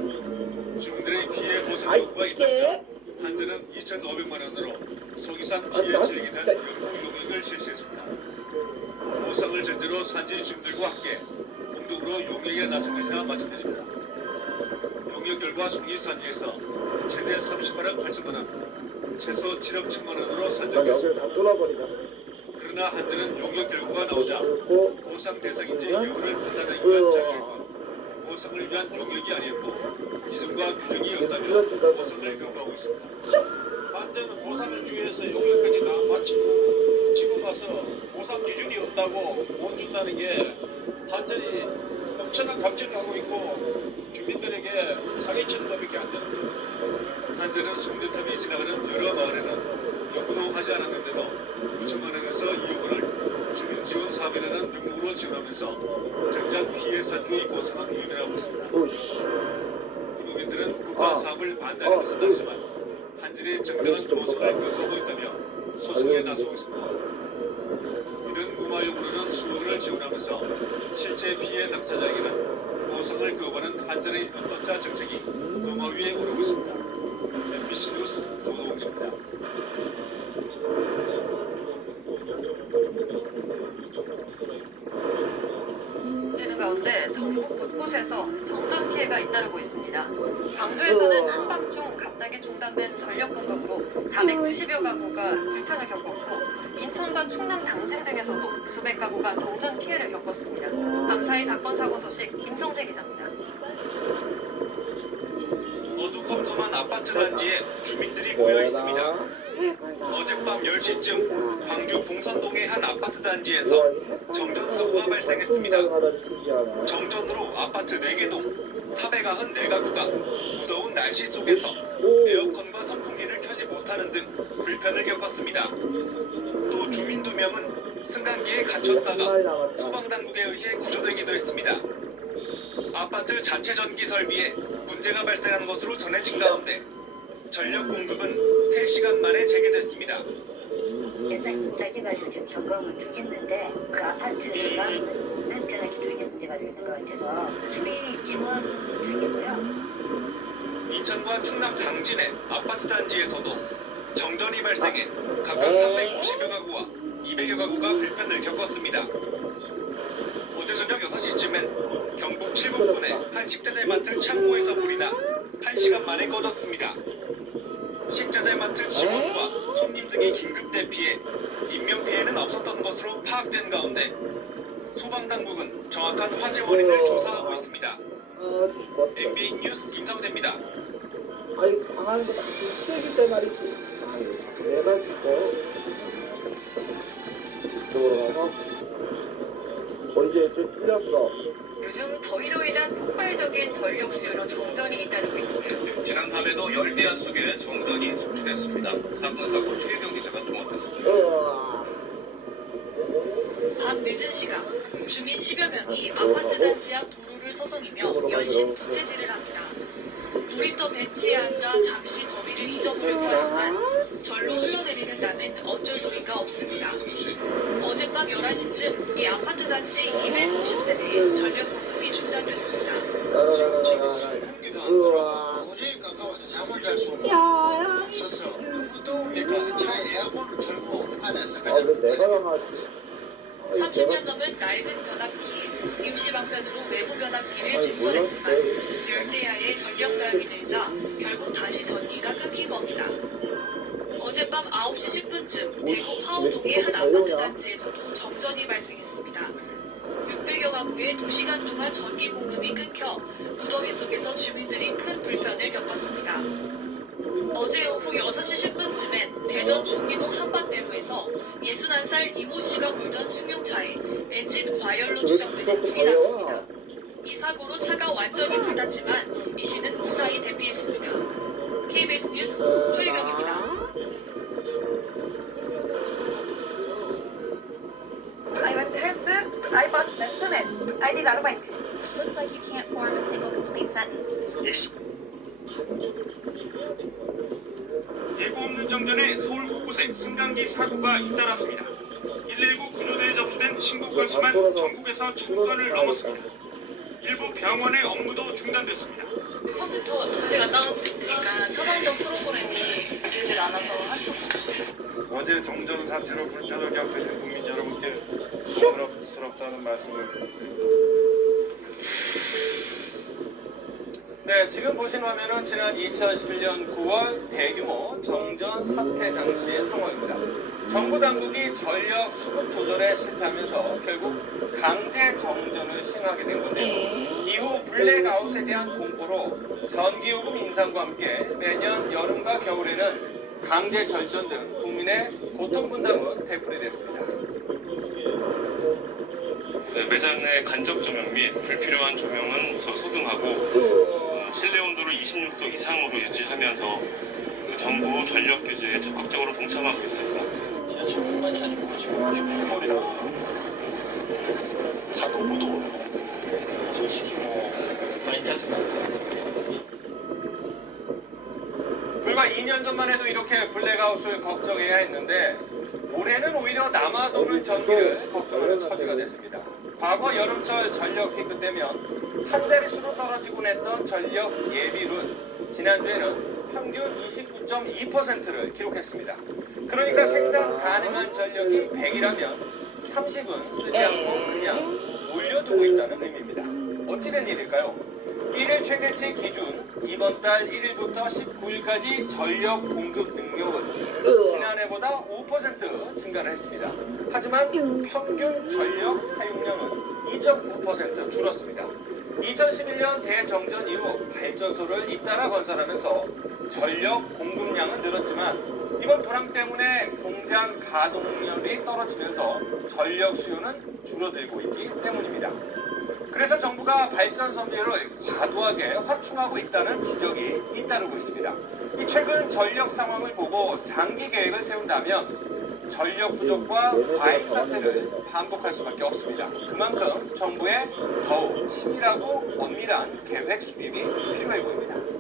주민들의 피해 보상 요구가 있다면 한전은 2,500만 원으로 송이산 피해 재개에 대한 연구 용역을 실시했습니다. 보상을 전제로 산지 주민들과 함께 공동으로 용역에 나선 것이나 마찬가지입니다. 용역 결과 송이산지에서 최대 38억 8천만 원, 최소 7억 1천만 원으로 산정됐습니다. 그러나 한전은 용역 결과가 나오자 보상 대상인지 여부를 판단하기 위한 장애일 뿐 보상을 위한 용역이 아니었고 기준과 규정이 없다며 보상을 거부하고 있습니다. 한전은 보상을 주기 위해서 용역까지 마치고 지금 와서 보상 기준이 없다고 못 준다는 게 한전이 엄청난 감정을 하고 있고 주민들에게 사기치는 것밖에 안 되는 거예요. 한전은 송전탑이 지나가는 여러 마을에는 연구도 하지 않았는데도 9천만 원에서 2억 원을 주민지원 사업이라는 명목으로 지원하면서 정작 피해 산주의 보상은 외면하고 있습니다. 이국민들은 국가 사업을 반대하는 것은 아니지만 한전의 정당한 보상을 거부하고 있다며 소송에 나서고 있습니다. 이는 무마용으로는 수억을 지원하면서 실제 피해 당사자에게는 보상을 거부하는 한전의 어떤자 정책이 너머 위에 오르고 있습니다. MBC 뉴스 조동진입니다. 지는 가운데 전국 곳곳에서 정전 피해가 잇따르고 있습니다. 광주에서는 한밤중 갑자기 중단된 전력 공급으로 490여 가구가 불편을 겪었고 인천과 충남 당진 등에서도 수백 가구가 정전 피해를 겪었습니다. 밤사이 사건 사고 소식 김성재 기자입니다. 어두컴컴한 아파트 단지에 주민들이 모여 있습니다. 어젯밤 10시쯤 광주 봉선동의 한 아파트 단지에서 정전 사고가 발생했습니다. 정전으로 아파트 4개 동 494가구가 무더운 날씨 속에서 에어컨과 선풍기를 켜지 못하는 등 불편을 겪었습니다. 또 주민 2명은 승강기에 갇혔다가 소방당국에 의해 구조되기도 했습니다. 아파트 자체 전기 설비에 문제가 발생한 것으로 전해진 가운데 전력 공급은 3시간 만에 재개됐습니다. 일단 따져가지고 지금 점검을 중했는데 그 아파트가 문제가 기존에 문제가 되는 것 같아서 수민이 지원하겠고요. 인천과 충남 당진의 아파트 단지에서도 정전이 발생해 각각 350여 가구와 200여 가구가 불편을 겪었습니다. 어제 저녁 6시쯤엔 경북 칠곡군의 한 식자재 마트 창고에서 불이 나 1시간 만에 꺼졌습니다. 식자재 마트 직원과 손님 등이 긴급 대피해 인명피해는 없었던 것으로 파악된 가운데 소방당국은 정확한 화재 원인을 조사하고 있습니다. MBN 뉴스 임성재입니다. 아이 강한 거다 세기 때 말이지. 내가 죽고 이쪽으로 가서 이제 좀 틀렸어. 요즘 더위로 인한 폭발적인 전력 수요로 정전이 잇따르고 있는데요. 지난 밤에도 열대야 속에 정전이 속출했습니다. 사건 사고 최경 기자가 종합했습니다. 밤 늦은 시각 주민 10여 명이 아파트 단지 앞 도로를 서성이며 연신 부채질을 합니다. 놀이터 벤치에 앉아 잠시 더위를 잊어보려고 하지만 절로 흘러내리는 땀엔 어쩔 도리가 없습니다. 어젯밤 11시쯤 이 아파트 단지 250세대에 전력 공급이 중단됐습니다. 도저히 가까워서 잠을 잘 수 없어서 너무 더우니까 차 에어컨을 틀고 안에서 그냥 내가 강하지. 30년 넘은 낡은 변압기, 임시 방편으로 외부 변압기를 진설했지만 열대야의 전력 사용이 늘자 결국 다시 전기가 끊긴 겁니다. 어젯밤 9시 10분쯤 대구 파오동의 한 아파트 단지에서도 정전이 발생했습니다. 600여 가구에 2시간 동안 전기 공급이 끊겨 무더위 속에서 주민들이 큰 불편을 겪었습니다. 어제 오후 6시 10분쯤엔 대전 중리동 한밭대로에서 61살 이모 씨가 몰던 승용차에 엔진 과열로 추정되는 불이 났습니다. 이 사고로 차가 완전히 불탔지만 이 씨는 무사히 대피했습니다. KBS 뉴스 최희경입니다. I went to Herse, I bought Internet, I did Arbeit. Looks like you can't form a single complete sentence. 예고 없는 정전에 서울 곳곳에 승강기 사고가 잇따랐습니다. 119 구조대에 접수된 신고 건수만 전국에서 1000건을 넘었습니다. 일부 병원의 업무도 중단됐습니다. 컴퓨터 자체가 다운됐으니까 처방전 프로그램이 되질 않아서 할 수가 없어요. 어제 정전 사태로 불편을 겪으신 국민 여러분께 서럽다는 말씀을. 네, 지금 보신 화면은 지난 2011년 9월 대규모 정전 사태 당시의 상황입니다. 정부 당국이 전력 수급 조절에 실패하면서 결국 강제 정전을 시행하게 된 건데요. 이후 블랙아웃에 대한 공포로 전기요금 인상과 함께 매년 여름과 겨울에는 강제 절전 등 국민의 고통 분담은 되풀이됐습니다. 매장 내 간접 조명 및 불필요한 조명은 소등하고 실내 온도를 26도 이상으로 유지하면서 정부 전력 규제에 적극적으로 동참하고 있습니다. 지하철뿐만이 아니고 지금 슈퍼몰이나 다 너무 더워요. 솔직히 많이 짜증나요. 불과 2년 전만 해도 이렇게 블랙아웃을 걱정해야 했는데 올해는 오히려 남아도는 전기를 걱정하는 처지가 됐습니다. 과거 여름철 전력 피크 때면 한 자릿수로 떨어지곤 했던 전력 예비율은 지난주에는 평균 29.2%를 기록했습니다. 그러니까 생산 가능한 전력이 100이라면 30은 쓰지 않고 그냥 올려두고 있다는 의미입니다. 어찌된 일일까요? 1일 최대치 기준 이번 달 1일부터 19일까지 전력 공급 능력은 지난해보다 5% 증가를 했습니다. 하지만 평균 전력 사용량은 2.9% 줄었습니다. 2011년 대정전 이후 발전소를 잇따라 건설하면서 전력 공급량은 늘었지만 이번 불황 때문에 공장 가동률이 떨어지면서 전력 수요는 줄어들고 있기 때문입니다. 그래서 정부가 발전 선비를 과도하게 확충하고 있다는 지적이 잇따르고 있습니다. 이 최근 전력 상황을 보고 장기 계획을 세운다면 전력 부족과 과잉 사태를 반복할 수밖에 없습니다. 그만큼 정부의 더욱 치밀하고 엄밀한 계획 수립이 필요해 보입니다.